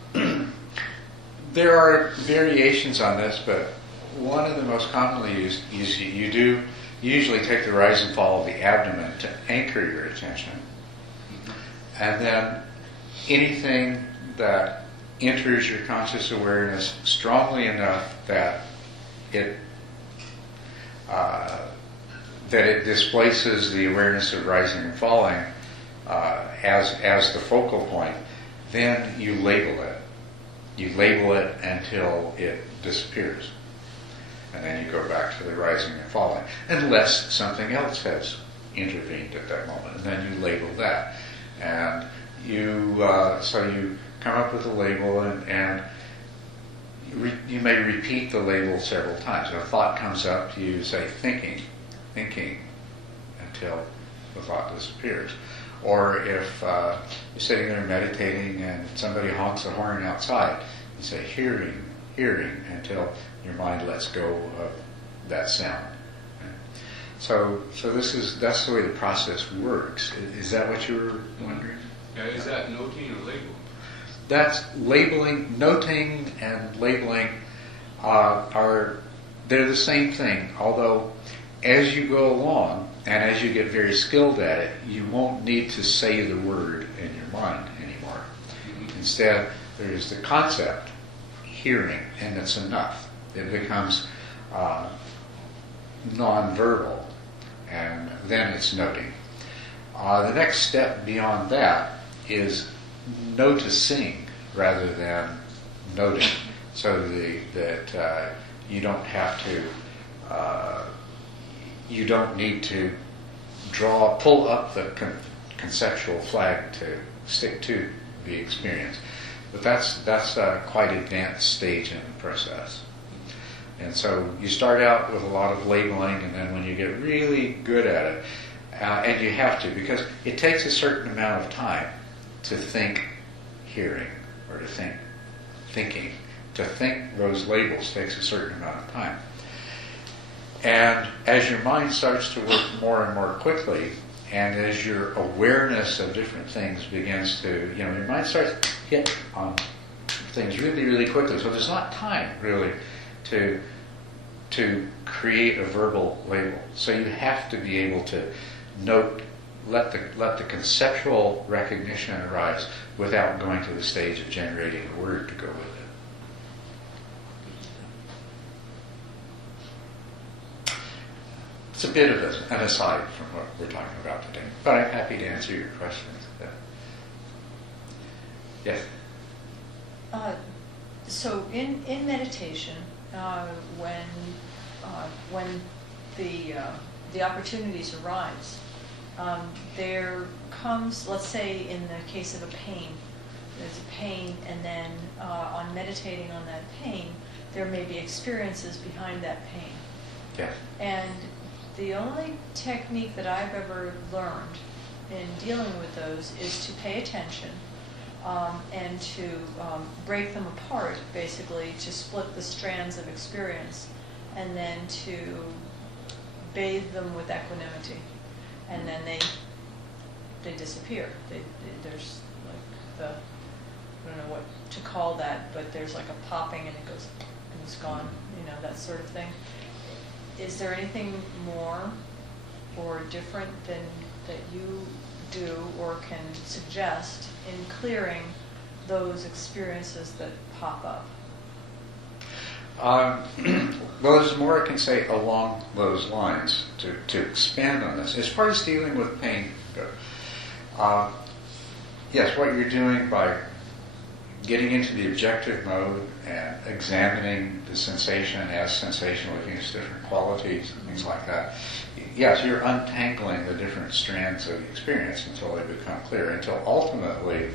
there are variations on this, but one of the most commonly used is you usually take the rise and fall of the abdomen to anchor your attention. And then anything that enters your conscious awareness strongly enough that it displaces the awareness of rising and falling as the focal point, then you label it. You label it until it disappears. And then you go back to the rising and falling, unless something else has intervened at that moment. And then you label that. And so you come up with a label, and you may repeat the label several times. If a thought comes up, you say thinking, until the thought disappears. Or if you're sitting there meditating and somebody honks a horn outside, you say hearing, until your mind lets go of that sound. So that's the way the process works. Is that what you were wondering? Yeah, is that noting or labeling? That's labeling. Noting and labeling they're the same thing, although as you go along and as you get very skilled at it, you won't need to say the word in your mind anymore. Mm-hmm. Instead, there's the concept, hearing, and it's enough. It becomes non-verbal, and then it's noting. The next step beyond that is noticing rather than noting, so that you don't have to, you don't need to pull up the conceptual flag to stick to the experience. But that's a quite advanced stage in the process. And so you start out with a lot of labeling, and then when you get really good at it, and you have to, because it takes a certain amount of time to think hearing, or to think thinking. To think those labels takes a certain amount of time. And as your mind starts to work more and more quickly, and as your awareness of different things begins to, your mind starts to hit on things really, really quickly. So there's not time, really, to create a verbal label. So you have to be able to note, let the conceptual recognition arise without going to the stage of generating a word to go with it. It's a bit of an aside from what we're talking about today, but I'm happy to answer your questions. Yes? So in meditation, when the opportunities arise, there comes, let's say in the case of a pain, there's a pain, and then on meditating on that pain, there may be experiences behind that pain. Yes. And the only technique that I've ever learned in dealing with those is to pay attention and to break them apart, basically, to split the strands of experience, and then to bathe them with equanimity. And then they disappear. There's like I don't know what to call that, but there's like a popping and it goes and it's gone, that sort of thing. Is there anything more or different than that you do or can suggest in clearing those experiences that pop up? Well, there's more I can say along those lines to expand on this. As far as dealing with pain goes, yes, what you're doing by getting into the objective mode and examining the sensation as sensation, looking at its different qualities and things like that. Yes, you're untangling the different strands of experience until they become clear, until ultimately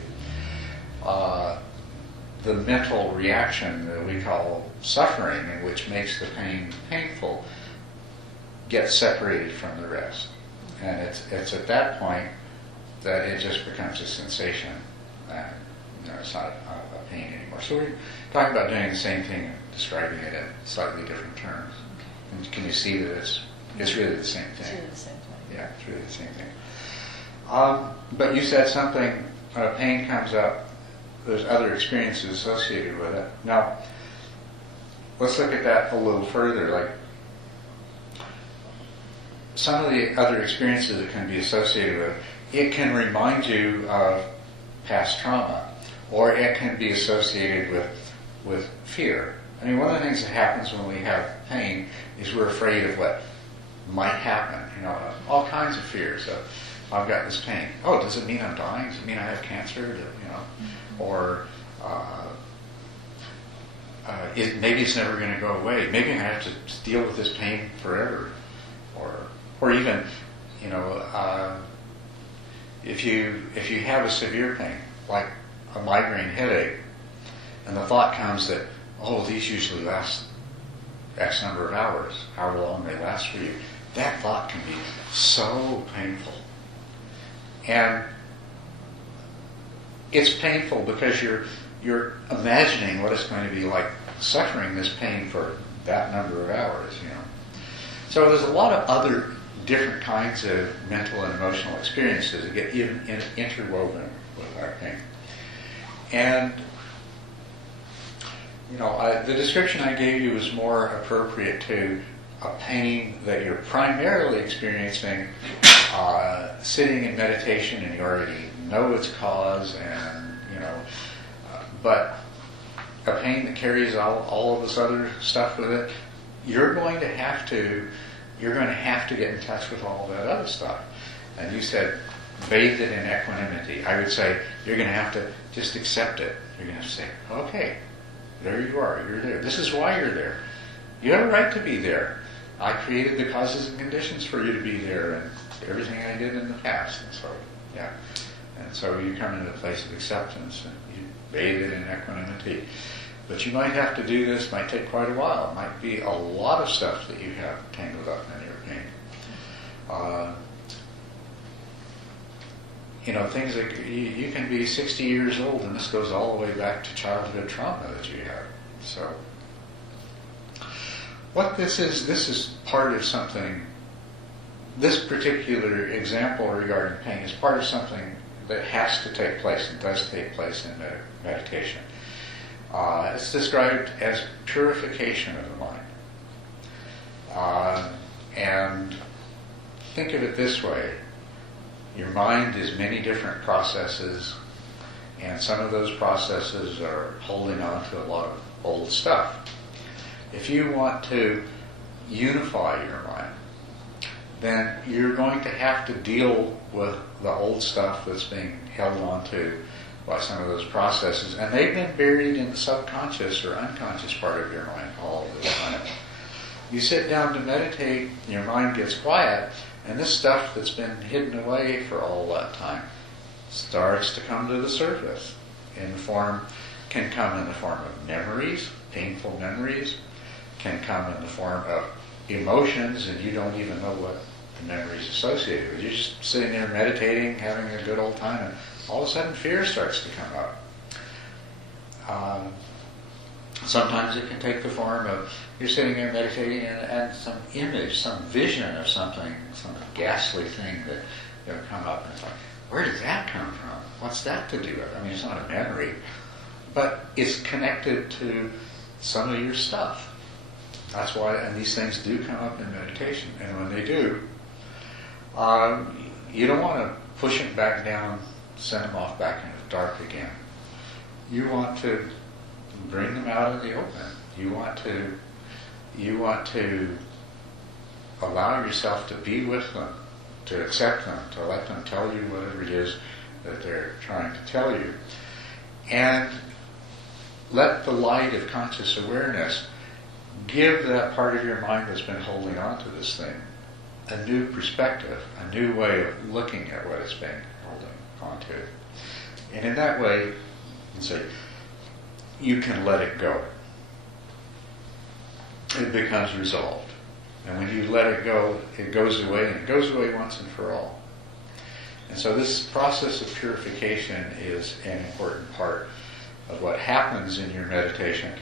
the mental reaction that we call suffering, and which makes the pain painful, gets separated from the rest. And it's at that point that it just becomes a sensation. It's not a pain anymore. So we're talking about doing the same thing and describing it in slightly different terms. And can you see that it's really the same thing? It's really the same thing. Yeah, it's really the same thing. But you said something, pain comes up, there's other experiences associated with it. Now, let's look at that a little further. Like, some of the other experiences that can be associated with it can remind you of past trauma, or it can be associated with fear. I mean, one of the things that happens when we have pain is we're afraid of what might happen. All kinds of fears. I've got this pain. Oh, does it mean I'm dying? Does it mean I have cancer? Or maybe it's never going to go away. Maybe I have to deal with this pain forever. Or even, if you have a severe pain, like a migraine headache, and the thought comes that, oh, these usually last X number of hours, however long they last for you, that thought can be so painful. And it's painful because you're imagining what it's going to be like suffering this pain for that number of hours, So there's a lot of other different kinds of mental and emotional experiences that get even interwoven with our pain. And, the description I gave you is more appropriate to a pain that you're primarily experiencing sitting in meditation, and you already know its cause, and, but a pain that carries all of this other stuff with it, you're going to have to get in touch with all that other stuff. And you said, bathe it in equanimity. I would say, you're going to have to just accept it. You're going to have to say, okay, there you are, you're there. This is why you're there. You have a right to be there. I created the causes and conditions for you to be there, and everything I did in the past. And so, yeah. And so you come into a place of acceptance, and you bathe it in equanimity. But you might have to do this, might take quite a while. It might be a lot of stuff that you have tangled up in your pain. Things like you can be 60 years old, and this goes all the way back to childhood trauma that you have. So, what this is part of something. This particular example regarding pain is part of something that has to take place and does take place in meditation. It's described as purification of the mind. And think of it this way. Your mind is many different processes, and some of those processes are holding on to a lot of old stuff. If you want to unify your mind, then you're going to have to deal with the old stuff that's being held on to by some of those processes, and they've been buried in the subconscious or unconscious part of your mind all the time. You sit down to meditate, your mind gets quiet, and this stuff that's been hidden away for all that time starts to come to the surface. Can come in the form of memories, painful memories, can come in the form of emotions, and you don't even know what the memories associated with. You're just sitting there meditating, having a good old time, and all of a sudden fear starts to come up. Sometimes it can take the form of you're sitting there meditating and some image, some vision of something, some ghastly thing that come up, and it's like, where did that come from? What's that to do with it? I mean, it's not a memory, but it's connected to some of your stuff. That's why, and these things do come up in meditation, and when they do, you don't want to push them back down, send them off back into the dark again. You want to bring them out in the open. You want to allow yourself to be with them, to accept them, to let them tell you whatever it is that they're trying to tell you. And let the light of conscious awareness give that part of your mind that's been holding on to this thing a new perspective, a new way of looking at what it's been holding on to. And in that way, you can let it go. It becomes resolved. And when you let it go, it goes away, and it goes away once and for all. And so this process of purification is an important part of what happens in your meditation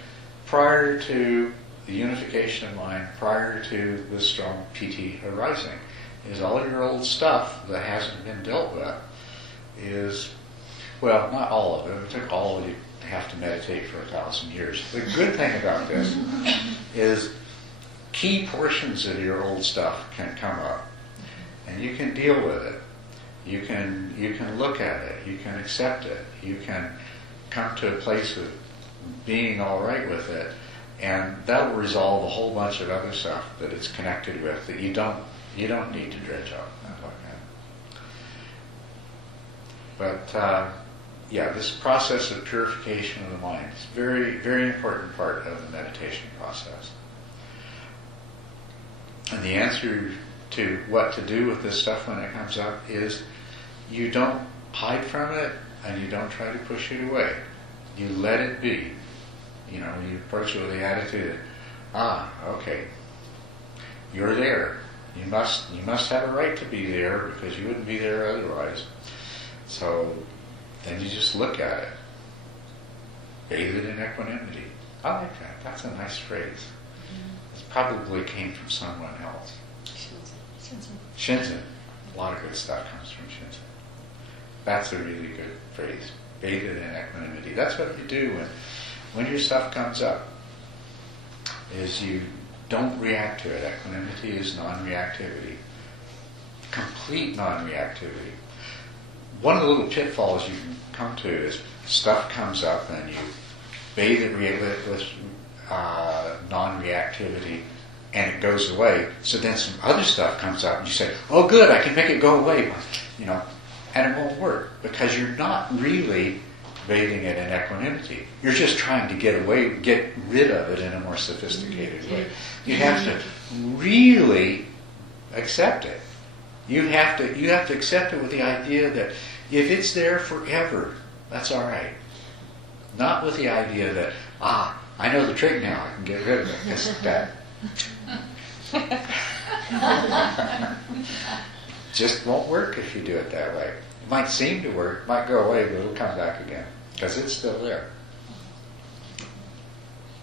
prior to the unification of mind, prior to the strong PT arising. Is all your old stuff that hasn't been dealt with is, well, not all of it. It took all of you to have to meditate for 1,000 years. The good thing about this is key portions of your old stuff can come up, and you can deal with it. You can look at it. You can accept it. You can come to a place of being all right with it, and that will resolve a whole bunch of other stuff that it's connected with that you don't need to dredge up. But this process of purification of the mind is a very, very important part of the meditation process. And the answer to what to do with this stuff when it comes up is you don't hide from it and you don't try to push it away. You let it be. You approach it with the attitude that, okay, you're there. You must have a right to be there because you wouldn't be there otherwise. So then you just look at it. Bathe it in equanimity. I like that. That's a nice phrase. It probably came from someone else. Shinzen. A lot of good stuff comes from Shinzen. That's a really good phrase. Bathe it in equanimity. That's what you do when your stuff comes up, is you don't react to it. Equanimity is non-reactivity. Complete non-reactivity. One of the little pitfalls you can come to is stuff comes up and you bathe it with non-reactivity and it goes away. So then some other stuff comes up and you say, oh good, I can make it go away. And it won't work because you're not really bathing it in equanimity. You're just trying to get rid of it in a more sophisticated way. You have to really accept it. You have to accept it with the idea that if it's there forever, that's all right. Not with the idea that, I know the trick now, I can get rid of it. That just won't work if you do it that way. It might seem to work, might go away, but it'll come back again because it's still there.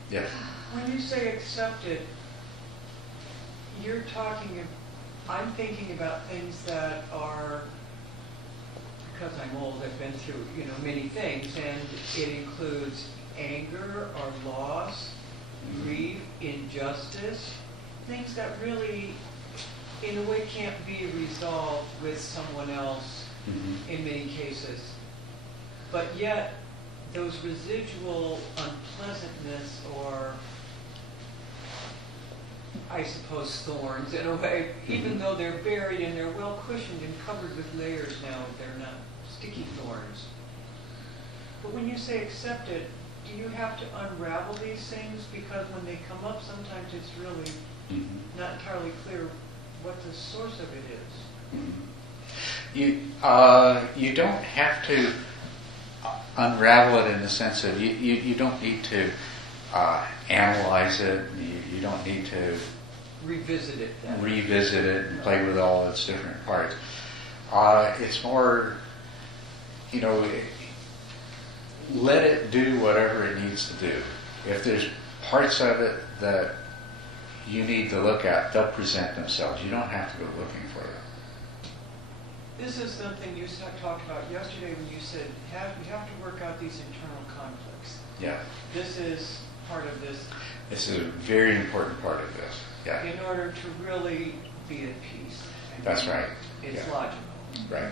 Yeah. When you say accept it, I'm thinking about things that are, because I'm old, I've been through, many things, and it includes anger or loss, grief, injustice, things that really, in a way, can't be resolved with someone else in many cases. But yet, those residual unpleasantness or, I suppose, thorns in a way, even though they're buried and they're well cushioned and covered with layers now, they're not sticky thorns. But when you say accept it, do you have to unravel these things? Because when they come up, sometimes it's really not entirely clear what the source of it is. You don't have to unravel it in the sense of you don't need to analyze it. You don't need to revisit it and play with all its different parts. It's more, let it do whatever it needs to do. If there's parts of it that you need to look at, they'll present themselves. You don't have to go looking for them. This is something you talked about yesterday when you said we have to work out these internal conflicts. Yeah. This is part of this. This is a very important part of this. Yeah. In order to really be at peace. That's right. It's logical. Right.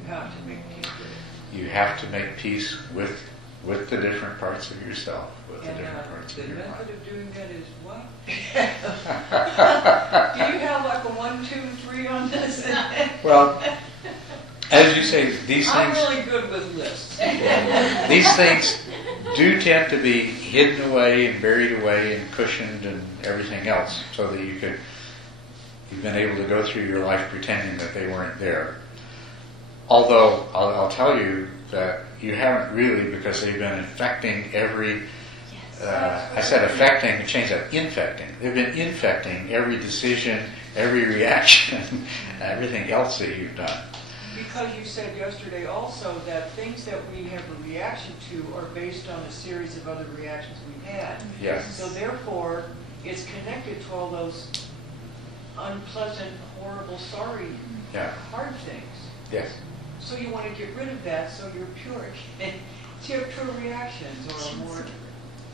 You have to make peace with it. You have to make peace with the different parts of yourself, with the different parts of your mind. The method of doing that is what? Do you have like a 1, 2, 3 on this? Well, as you say, these things. I'm really good with lists. These things do tend to be hidden away and buried away and cushioned and everything else, so that you've been able to go through your life pretending that they weren't there. Although I'll tell you that you haven't really, because they've been infecting every. I said affecting, change that, infecting. They've been infecting every decision, every reaction, everything else that you've done. Because you said yesterday also that things that we have a reaction to are based on a series of other reactions we've had. Yes. So therefore, it's connected to all those unpleasant, horrible, sorry, hard things. Yes. So you want to get rid of that so you're pure again. So you have pure reactions or more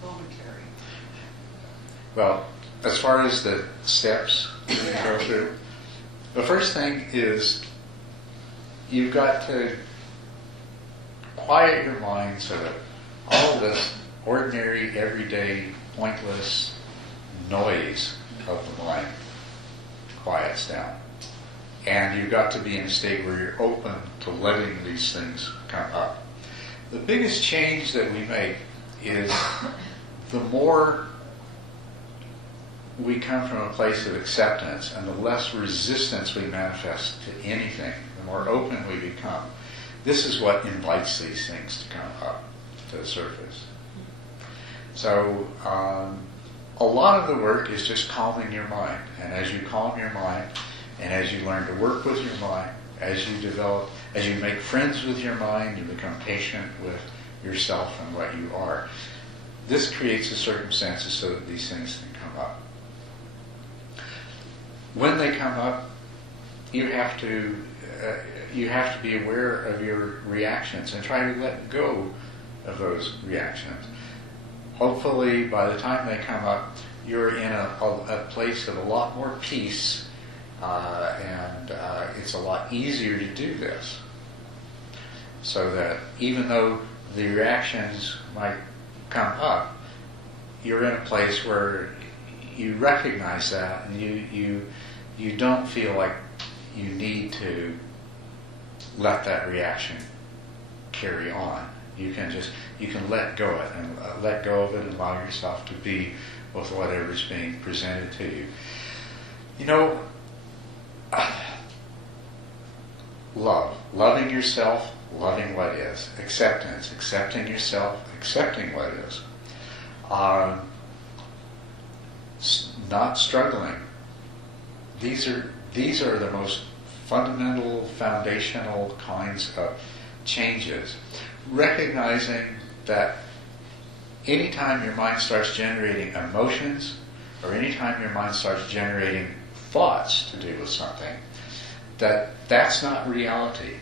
momentary. Well, as far as the steps you go through, the first thing is you've got to quiet your mind so that all this ordinary, everyday, pointless noise of the mind quiets down. And you've got to be in a state where you're open to letting these things come up. The biggest change that we make is the more we come from a place of acceptance and the less resistance we manifest to anything, the more open we become. This is what invites these things to come up to the surface. So a lot of the work is just calming your mind. And as you calm your mind, and as you learn to work with your mind, as you develop, as you make friends with your mind, you become patient with yourself and what you are. This creates the circumstances so that these things can come up. When they come up, you have to be aware of your reactions and try to let go of those reactions. Hopefully, by the time they come up, you're in a place of a lot more peace, and it's a lot easier to do this. So that even though the reactions might come up, you're in a place where you recognize that, and you don't feel like you need to let that reaction carry on. You can let go of it and let go of it and allow yourself to be with whatever's being presented to you. You know, loving yourself, loving what is, acceptance, accepting yourself, accepting what is, not struggling. These are the most fundamental, foundational kinds of changes. Recognizing that anytime your mind starts generating emotions, or anytime your mind starts generating thoughts to do with something, that's not reality.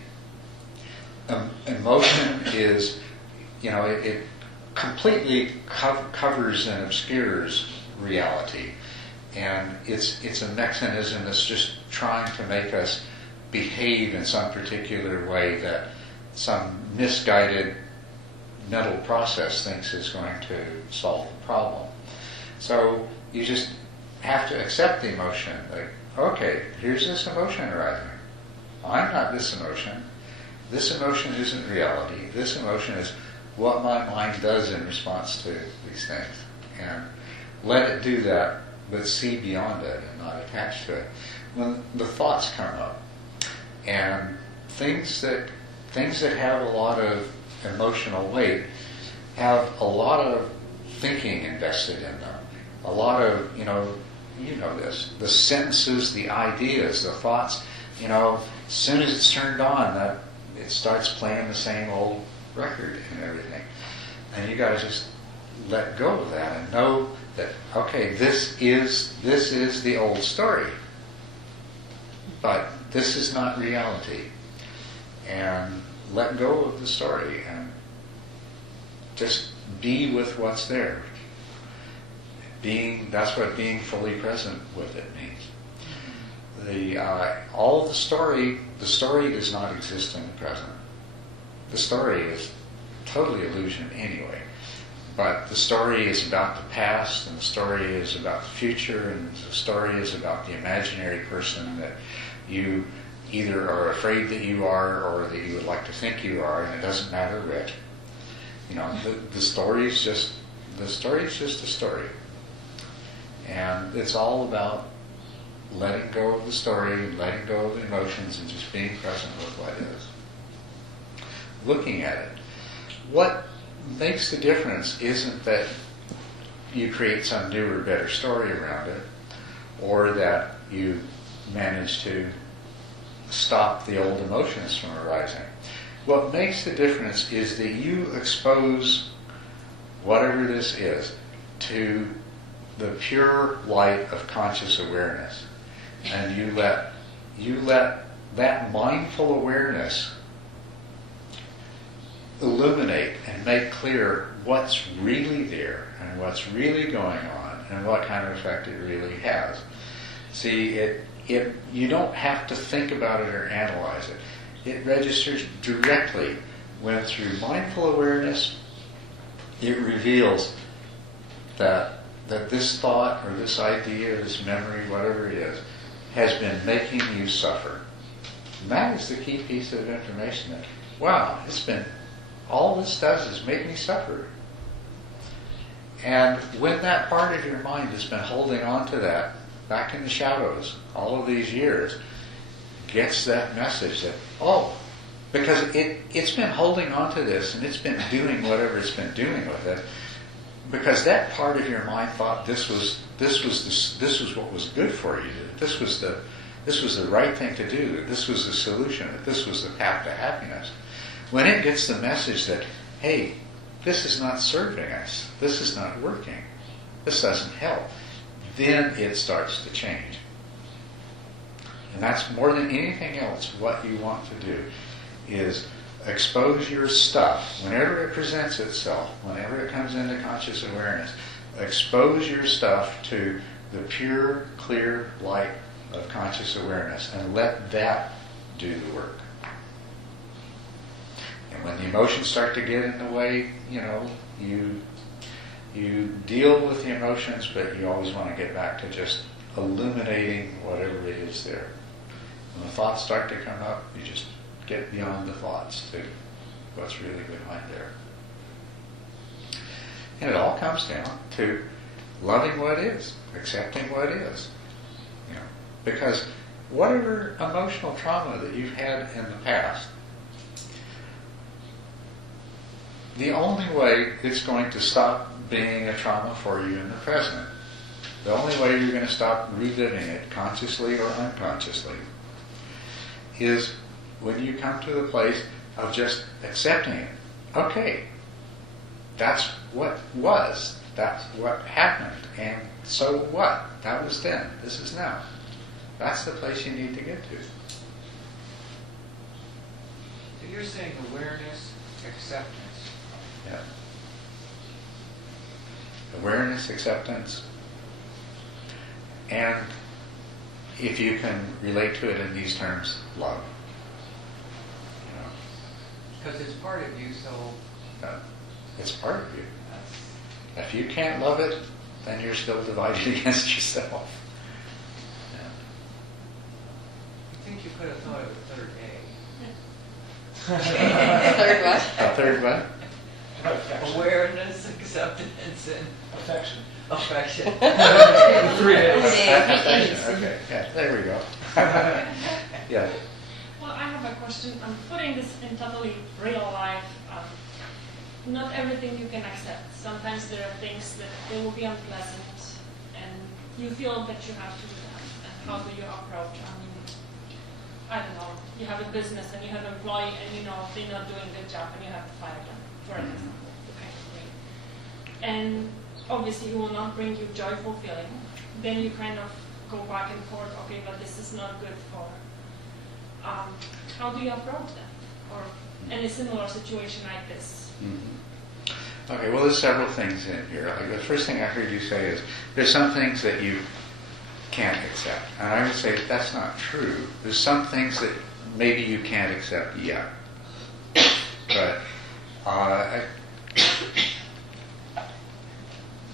Emotion is, it completely covers and obscures reality. And it's a mechanism that's just trying to make us behave in some particular way that some misguided mental process thinks is going to solve the problem. So you just have to accept the emotion. Like, okay, here's this emotion arising. I'm not this emotion. This emotion isn't reality. This emotion is what my mind does in response to these things. And let it do that, but see beyond it and not attach to it. When the thoughts come up, and things that have a lot of emotional weight have a lot of thinking invested in them. A lot of, you know this, the sentences, the ideas, the thoughts, as soon as it's turned on, that it starts playing the same old record and everything. And you got to just let go of that and know that, okay, this is the old story, but this is not reality. And let go of the story and just be with what's there. That's what being fully present with it means. All of the story does not exist in the present. The story is totally illusion anyway. But the story is about the past, and the story is about the future, and the story is about the imaginary person that you either are afraid that you are or that you would like to think you are, and it doesn't matter which. the story's just a story, and it's all about letting go of the story, letting go of the emotions, and just being present with what is. Looking at it. What makes the difference isn't that you create some new or better story around it, or that you manage to stop the old emotions from arising. What makes the difference is that you expose whatever this is to the pure light of conscious awareness, and you let that mindful awareness illuminate and make clear what's really there and what's really going on and what kind of effect it really has. See, you don't have to think about it or analyze it. It registers directly when, through mindful awareness, it reveals that this thought or this idea or this memory, whatever it is, has been making you suffer. And that is the key piece of information. That, wow, all this does is make me suffer. And when that part of your mind has been holding on to that, back in the shadows, all of these years, gets that message that, because it's been holding on to this and it's been doing whatever it's been doing with it, because that part of your mind thought this was what was good for you. This was the right thing to do. This was the solution. This was the path to happiness. When it gets the message that, hey, this is not serving us, this is not working, this doesn't help, then it starts to change. And that's more than anything else what you want to do, is expose your stuff whenever it presents itself, whenever it comes into conscious awareness. Expose your stuff to the pure, clear light of conscious awareness and let that do the work. And when the emotions start to get in the way, you deal with the emotions, but you always want to get back to just illuminating whatever it is there. When the thoughts start to come up, you just get beyond the thoughts to what's really behind there. And it all comes down to loving what is, accepting what is. Because whatever emotional trauma that you've had in the past, the only way it's going to stop being a trauma for you in the present, the only way you're going to stop reliving it consciously or unconsciously, is when you come to the place of just accepting it. Okay, that's what was, that's what happened, and so what? That was then, this is now. That's the place you need to get to. So you're saying awareness, acceptance. Yeah. Awareness, acceptance, and if you can relate to it in these terms, love. Because it's part of you, so... It's part of you. If you can't love it, then you're still divided against yourself. I think you could have thought of a third A. Third what? A third what? Awareness, acceptance, and Affection. affection. 3 A's. Affection, okay. Yeah, there we go. Yeah. Well, I have a question. I'm putting this in totally real life. Not everything you can accept. Sometimes there are things that they will be unpleasant, and you feel that you have to do that. And how do you approach? I don't know. You have a business and you have an employee, and they're not doing a good job, and you have to fire them, for example. Okay, great. And obviously, it will not bring you joyful feeling. Then you kind of go back and forth. Okay, but this is not good for. How do you approach that, or in a similar situation like this? Mm-hmm. Okay, well, there's several things in here. Like the first thing I heard you say is there's some things that you can't accept, and I would say that's not true. There's some things that maybe you can't accept yet, but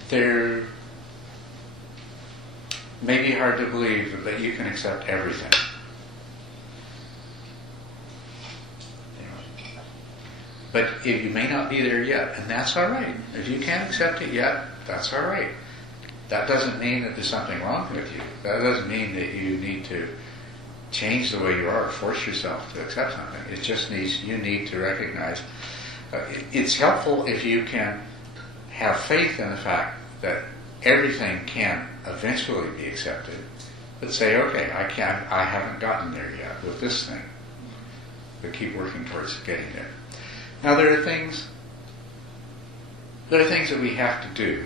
they're maybe hard to believe that you can accept everything. But you may not be there yet, and that's all right. If you can't accept it yet, that's all right. That doesn't mean that there's something wrong with you. That doesn't mean that you need to change the way you are or force yourself to accept something. It just means you need to recognize. It's helpful if you can have faith in the fact that everything can eventually be accepted, but say, okay, I haven't gotten there yet with this thing, but keep working towards getting there. Now there are things that we have to do.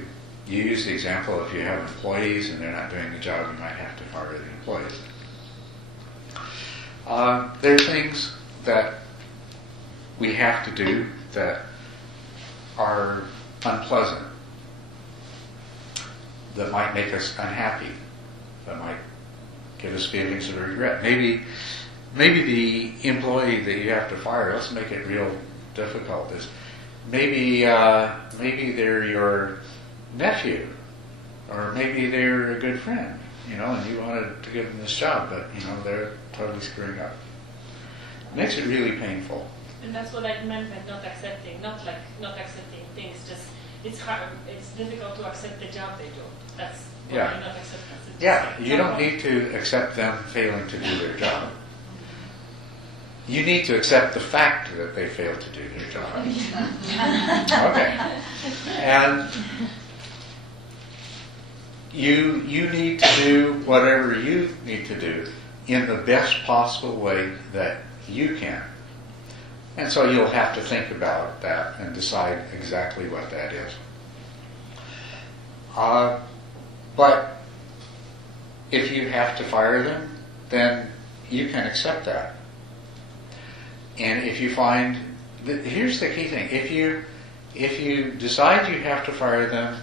You use the example, if you have employees and they're not doing the job, you might have to fire the employees. There are things that we have to do that are unpleasant, that might make us unhappy, that might give us feelings of regret. Maybe the employee that you have to fire, let's make it real difficult, is maybe they're your nephew, or maybe they're a good friend, and you wanted to give them this job, but they're totally screwing up. It makes it really painful. And that's what I meant by not accepting, not accepting things, just it's hard, it's difficult to accept the job they do. That's what I not acceptance. Yeah, you don't need to accept them failing to do their job. You need to accept the fact that they failed to do their job. Okay. And you need to do whatever you need to do in the best possible way that you can. And so you'll have to think about that and decide exactly what that is. But if you have to fire them, then you can accept that. And if you find, here's the key thing, if you decide you have to fire them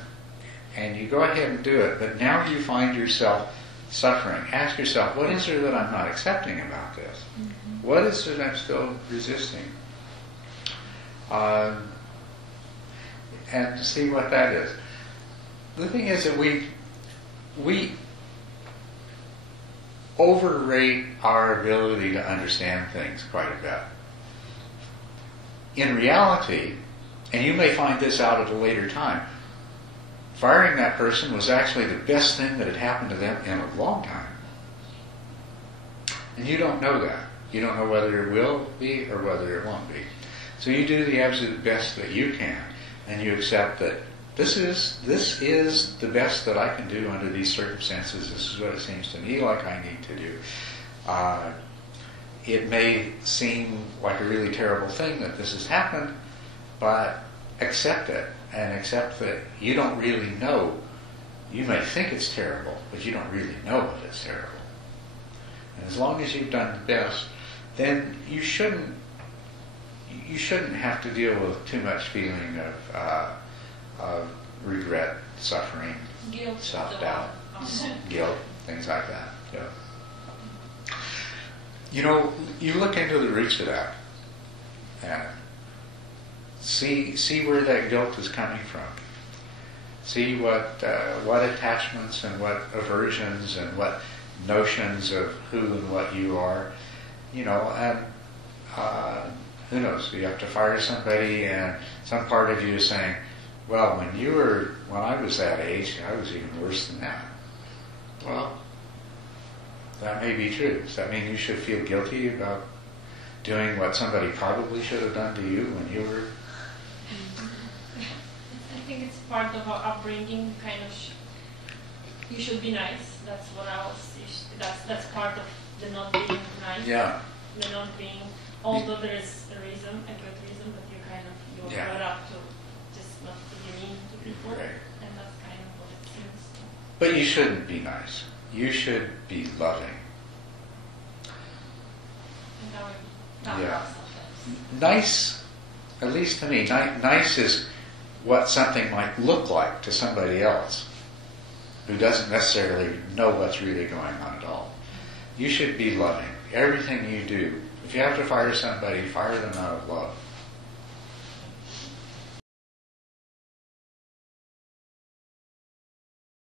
and you go ahead and do it, but now you find yourself suffering, ask yourself, what is there that I'm not accepting about this? Mm-hmm. What is it I'm still resisting? And see what that is. The thing is that we overrate our ability to understand things quite a bit. In reality, and you may find this out at a later time, firing that person was actually the best thing that had happened to them in a long time. And you don't know that. You don't know whether it will be or whether it won't be. So you do the absolute best that you can, and you accept that this is the best that I can do under these circumstances. This is what it seems to me like I need to do. It may seem like a really terrible thing that this has happened, but accept it, and accept that you don't really know. You may think it's terrible, but you don't really know if it's terrible. And as long as you've done the best, then you shouldn't have to deal with too much feeling of regret, suffering, guilt, self-doubt, guilt, things like that. Yeah. You look into the roots of that and see where that guilt is coming from. See what attachments and what aversions and what notions of who and what you are, and who knows? You have to fire somebody, and some part of you is saying, "Well, when I was that age, I was even worse than that." Well, that may be true. Does that mean you should feel guilty about doing what somebody probably should have done to you when you were? I think it's part of our upbringing. You should be nice. That's what I was. That's part of the not being nice. Yeah. The not being. Although there is a good reason, but you were brought up to just not to be mean to people, right. And that's kind of what it seems. But you shouldn't be nice. You should be loving. And now we talk about sometimes. Nice, at least to me, nice is what something might look like to somebody else who doesn't necessarily know what's really going on at all. You should be loving. Everything you do. If you have to fire somebody, fire them out of love.